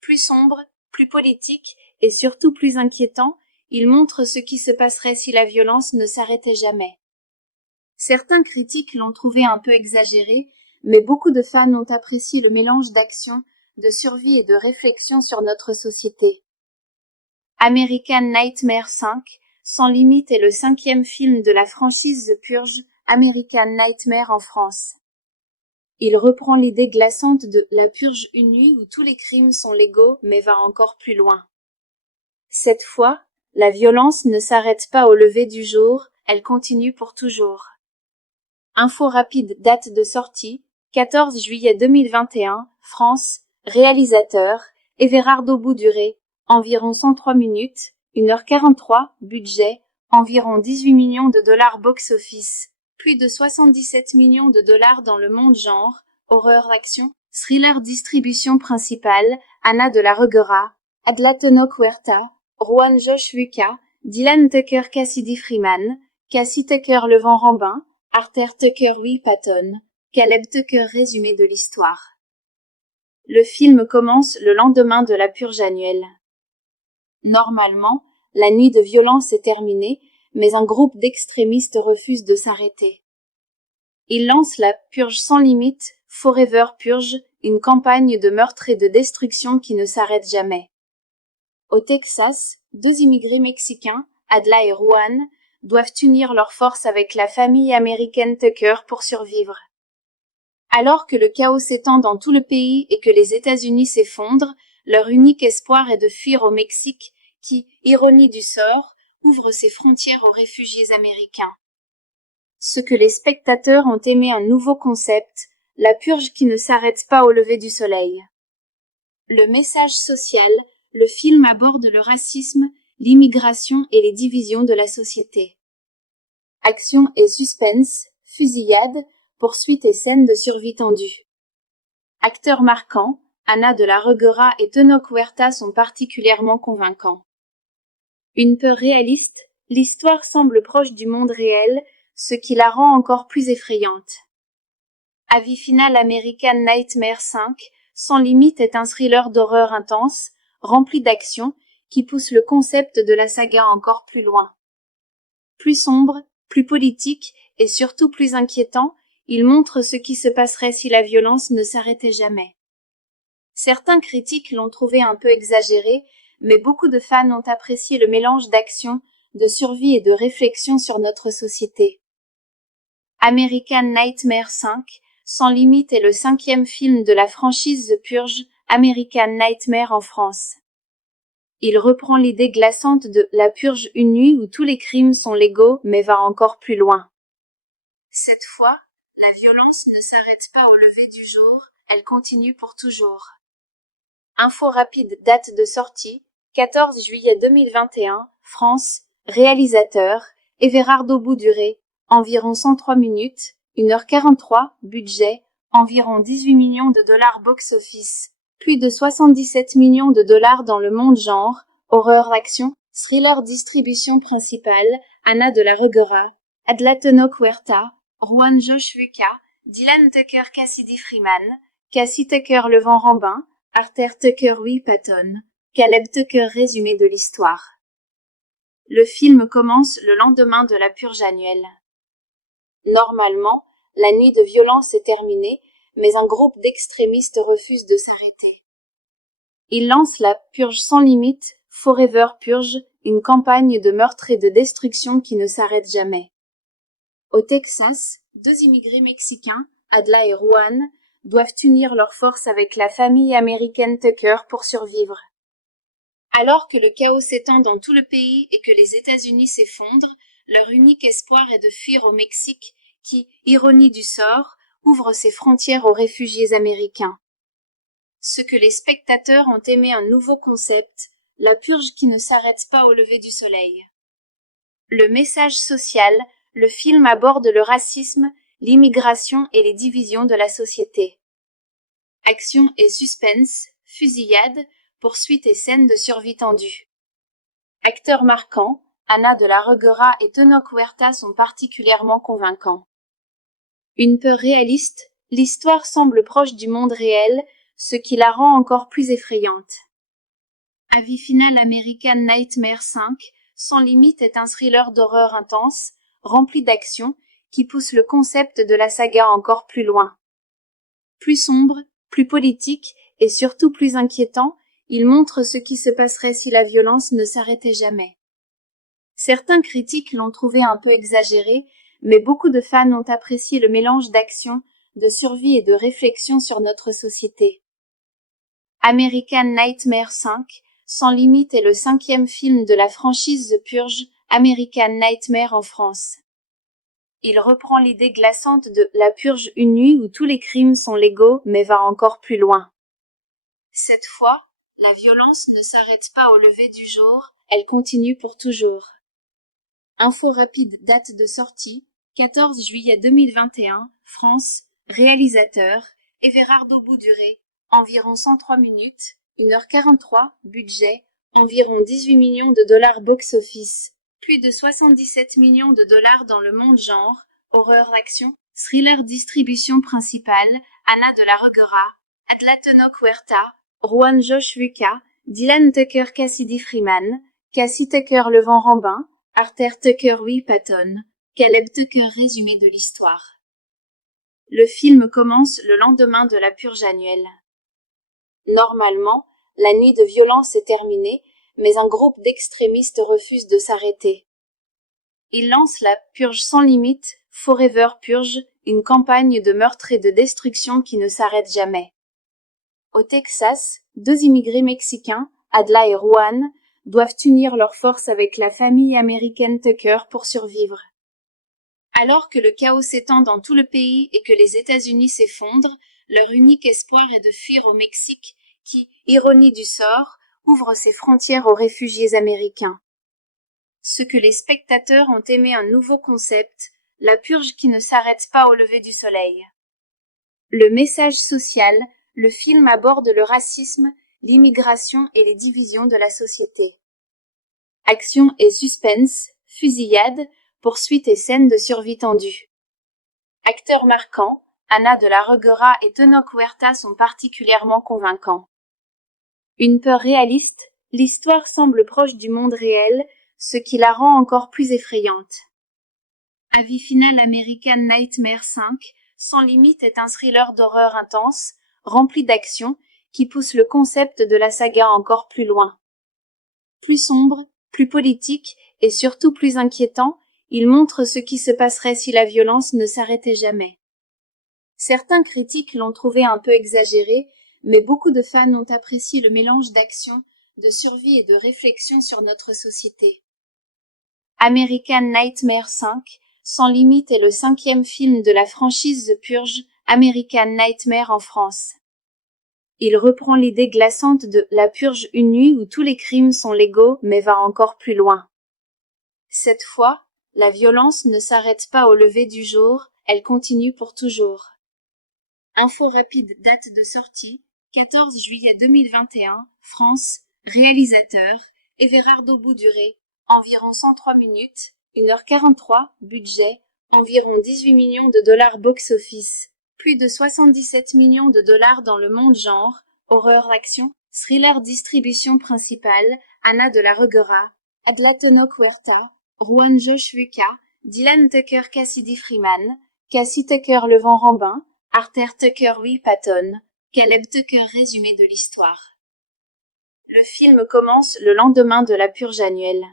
Plus sombre, plus politique et surtout plus inquiétant, il montre ce qui se passerait si la violence ne s'arrêtait jamais. Certains critiques l'ont trouvé un peu exagéré, mais beaucoup de fans ont apprécié le mélange d'action, de survie et de réflexion sur notre société. American Nightmare 5, Sans limite est le 5e film de la franchise The Purge, American Nightmare en France. Il reprend l'idée glaçante de La Purge, une nuit où tous les crimes sont légaux, mais va encore plus loin. Cette fois, la violence ne s'arrête pas au lever du jour, elle continue pour toujours. Info rapide, date de sortie, 14 juillet 2021, France, réalisateur, Everardo Bouduré, environ 103 minutes, 1h43, budget, environ 18 millions de dollars box-office, plus de 77 millions de dollars dans le monde genre, horreur-action, thriller distribution principale, Anna de la Reguera, Adlateno Huerta, Juan Josh Lucas, Dylan Tucker Cassidy Freeman, Cassie Tucker Levent Rambin, Arthur Tucker Will Patton, Caleb Tucker résumé de l'histoire. Le film commence le lendemain de la purge annuelle. Normalement, la nuit de violence est terminée, mais un groupe d'extrémistes refuse de s'arrêter. Ils lancent la Purge sans limite, Forever Purge, une campagne de meurtre et de destruction qui ne s'arrête jamais. Au Texas, 2 immigrés mexicains, Adla et Juan, doivent unir leurs forces avec la famille américaine Tucker pour survivre. Alors que le chaos s'étend dans tout le pays et que les États-Unis s'effondrent, leur unique espoir est de fuir au Mexique, qui, ironie du sort, ouvre ses frontières aux réfugiés américains. Ce que les spectateurs ont aimé un nouveau concept, la purge qui ne s'arrête pas au lever du soleil. Le message social, le film aborde le racisme, l'immigration et les divisions de la société. Action et suspense, fusillade, poursuites et scènes de survie tendue. Acteurs marquants, Anna de la Reguera et Tenoch Huerta sont particulièrement convaincants. Une peur réaliste, l'histoire semble proche du monde réel, ce qui la rend encore plus effrayante. Avis final American Nightmare 5, Sans limite est un thriller d'horreur intense, rempli d'action, qui pousse le concept de la saga encore plus loin. Plus sombre, plus politique et surtout plus inquiétant, il montre ce qui se passerait si la violence ne s'arrêtait jamais. Certains critiques l'ont trouvé un peu exagéré, mais beaucoup de fans ont apprécié le mélange d'action, de survie et de réflexion sur notre société. American Nightmare 5, Sans limite est le 5e film de la franchise The Purge, American Nightmare en France. Il reprend l'idée glaçante de La Purge, une nuit où tous les crimes sont légaux mais va encore plus loin. Cette fois, la violence ne s'arrête pas au lever du jour, elle continue pour toujours. Info rapide, date de sortie, 14 juillet 2021, France, réalisateur, Everardo Bouduré, environ 103 minutes, 1h43, budget, environ 18 millions de dollars box-office, plus de 77 millions de dollars dans le monde genre, horreur-action, thriller distribution principale, Anna de la Reguera, Adlateno Huerta, Juan Josh Lucas, Dylan Tucker Cassidy Freeman, Cassie Tucker Levent Rambin, Arthur Tucker Will Patton, Caleb Tucker résumé de l'histoire. Le film commence le lendemain de la purge annuelle. Normalement, la nuit de violence est terminée, mais un groupe d'extrémistes refuse de s'arrêter. Il lance la Purge sans limite, Forever Purge, une campagne de meurtre et de destruction qui ne s'arrête jamais. Au Texas, 2 immigrés mexicains, Adla et Juan, doivent unir leurs forces avec la famille américaine Tucker pour survivre. Alors que le chaos s'étend dans tout le pays et que les États-Unis s'effondrent, leur unique espoir est de fuir au Mexique, qui, ironie du sort, ouvre ses frontières aux réfugiés américains. Ce que les spectateurs ont aimé un nouveau concept, la purge qui ne s'arrête pas au lever du soleil. Le message social, le film aborde le racisme, l'immigration et les divisions de la société. Action et suspense, fusillade, poursuites et scènes de survie tendue. Acteurs marquants, Anna de la Reguera et Tenoch Huerta sont particulièrement convaincants. Une peur réaliste, l'histoire semble proche du monde réel, ce qui la rend encore plus effrayante. Avis final American Nightmare 5, Sans limite est un thriller d'horreur intense, rempli d'action, qui pousse le concept de la saga encore plus loin. Plus sombre, plus politique et surtout plus inquiétant, il montre ce qui se passerait si la violence ne s'arrêtait jamais. Certains critiques l'ont trouvé un peu exagéré, mais beaucoup de fans ont apprécié le mélange d'action, de survie et de réflexion sur notre société. American Nightmare 5, Sans limite est le 5e film de la franchise The Purge, American Nightmare en France. Il reprend l'idée glaçante de La Purge, une nuit où tous les crimes sont légaux, mais va encore plus loin. Cette fois, la violence ne s'arrête pas au lever du jour, elle continue pour toujours. Info rapide, date de sortie, 14 juillet 2021, France, réalisateur, Everardo Bouduré, environ 103 minutes, 1h43, budget, environ 18 millions de dollars box-office, plus de 77 millions de dollars dans le monde genre, horreur action, thriller distribution principale, Anna de la Reguera, Adlateno Huerta, Juan Josh Lucas, Dylan Tucker Cassidy Freeman, Cassie Tucker Le Vent Rambin, Arthur Tucker Will Patton, Caleb Tucker résumé de l'histoire. Le film commence le lendemain de la purge annuelle. Normalement, la nuit de violence est terminée, mais un groupe d'extrémistes refuse de s'arrêter. Ils lancent la Purge sans limite, Forever Purge, une campagne de meurtre et de destruction qui ne s'arrête jamais. Au Texas, 2 immigrés mexicains, Adla et Juan, doivent unir leurs forces avec la famille américaine Tucker pour survivre. Alors que le chaos s'étend dans tout le pays et que les États-Unis s'effondrent, leur unique espoir est de fuir au Mexique, qui, ironie du sort, ouvre ses frontières aux réfugiés américains. Ce que les spectateurs ont aimé un nouveau concept, la purge qui ne s'arrête pas au lever du soleil. Le message social, le film aborde le racisme, l'immigration et les divisions de la société. Action et suspense, fusillade, poursuites et scènes de survie tendue. Acteurs marquants, Anna de la Reguera et Tenoch Huerta sont particulièrement convaincants. Une peur réaliste, l'histoire semble proche du monde réel, ce qui la rend encore plus effrayante. Avis final American Nightmare 5, Sans limite est un thriller d'horreur intense, rempli d'action, qui pousse le concept de la saga encore plus loin. Plus sombre, plus politique et surtout plus inquiétant, il montre ce qui se passerait si la violence ne s'arrêtait jamais. Certains critiques l'ont trouvé un peu exagéré, mais beaucoup de fans ont apprécié le mélange d'action, de survie et de réflexion sur notre société. American Nightmare 5, Sans limite est le 5e film de la franchise The Purge, American Nightmare en France. Il reprend l'idée glaçante de La Purge, une nuit où tous les crimes sont légaux, mais va encore plus loin. Cette fois, la violence ne s'arrête pas au lever du jour, elle continue pour toujours. Info rapide, date de sortie, 14 juillet 2021, France, réalisateur, Everardo Bouduré, environ 103 minutes, 1h43, budget, environ 18 millions de dollars box-office, plus de 77 millions de dollars dans le monde genre, horreur action, thriller distribution principale, Anna de la Reguera, Adlateno Huerta, Juan Josh Lucas, Dylan Tucker Cassidy Freeman, Cassie Tucker Le Vent Rambin, Arthur Tucker Will Patton, Caleb Tucker résumé de l'histoire. Le film commence le lendemain de la purge annuelle.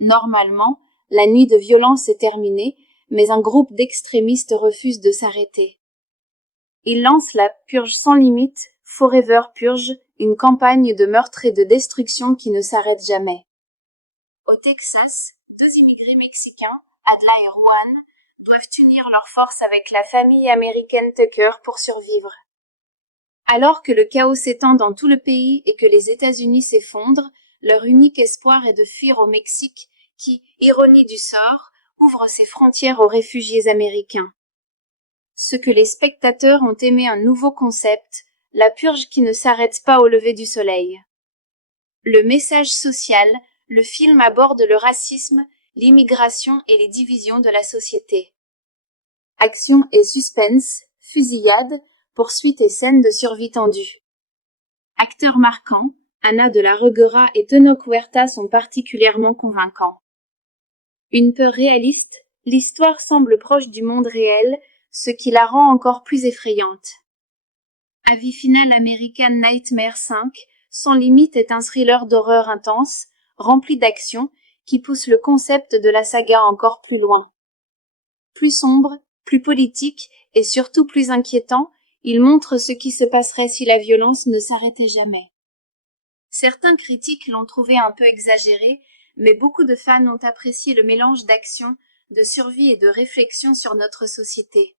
Normalement, la nuit de violence est terminée, mais un groupe d'extrémistes refuse de s'arrêter. Ils lancent la Purge sans limite, Forever Purge, une campagne de meurtre et de destruction qui ne s'arrête jamais. Au Texas, 2 immigrés mexicains, Adla et Juan, doivent unir leurs forces avec la famille américaine Tucker pour survivre. Alors que le chaos s'étend dans tout le pays et que les États-Unis s'effondrent, leur unique espoir est de fuir au Mexique, qui, ironie du sort, ouvre ses frontières aux réfugiés américains. Ce que les spectateurs ont aimé un nouveau concept, la purge qui ne s'arrête pas au lever du soleil. Le message social, le film aborde le racisme, l'immigration et les divisions de la société. Action et suspense, fusillade, poursuites et scènes de survie tendue. Acteurs marquants, Anna de la Reguera et Tenoch Huerta sont particulièrement convaincants. Une peur réaliste, l'histoire semble proche du monde réel, ce qui la rend encore plus effrayante. Avis final. American Nightmare 5, Sans limite est un thriller d'horreur intense, rempli d'action, qui pousse le concept de la saga encore plus loin. Plus sombre, plus politique et surtout plus inquiétant, il montre ce qui se passerait si la violence ne s'arrêtait jamais. Certains critiques l'ont trouvé un peu exagéré, mais beaucoup de fans ont apprécié le mélange d'action, de survie et de réflexion sur notre société.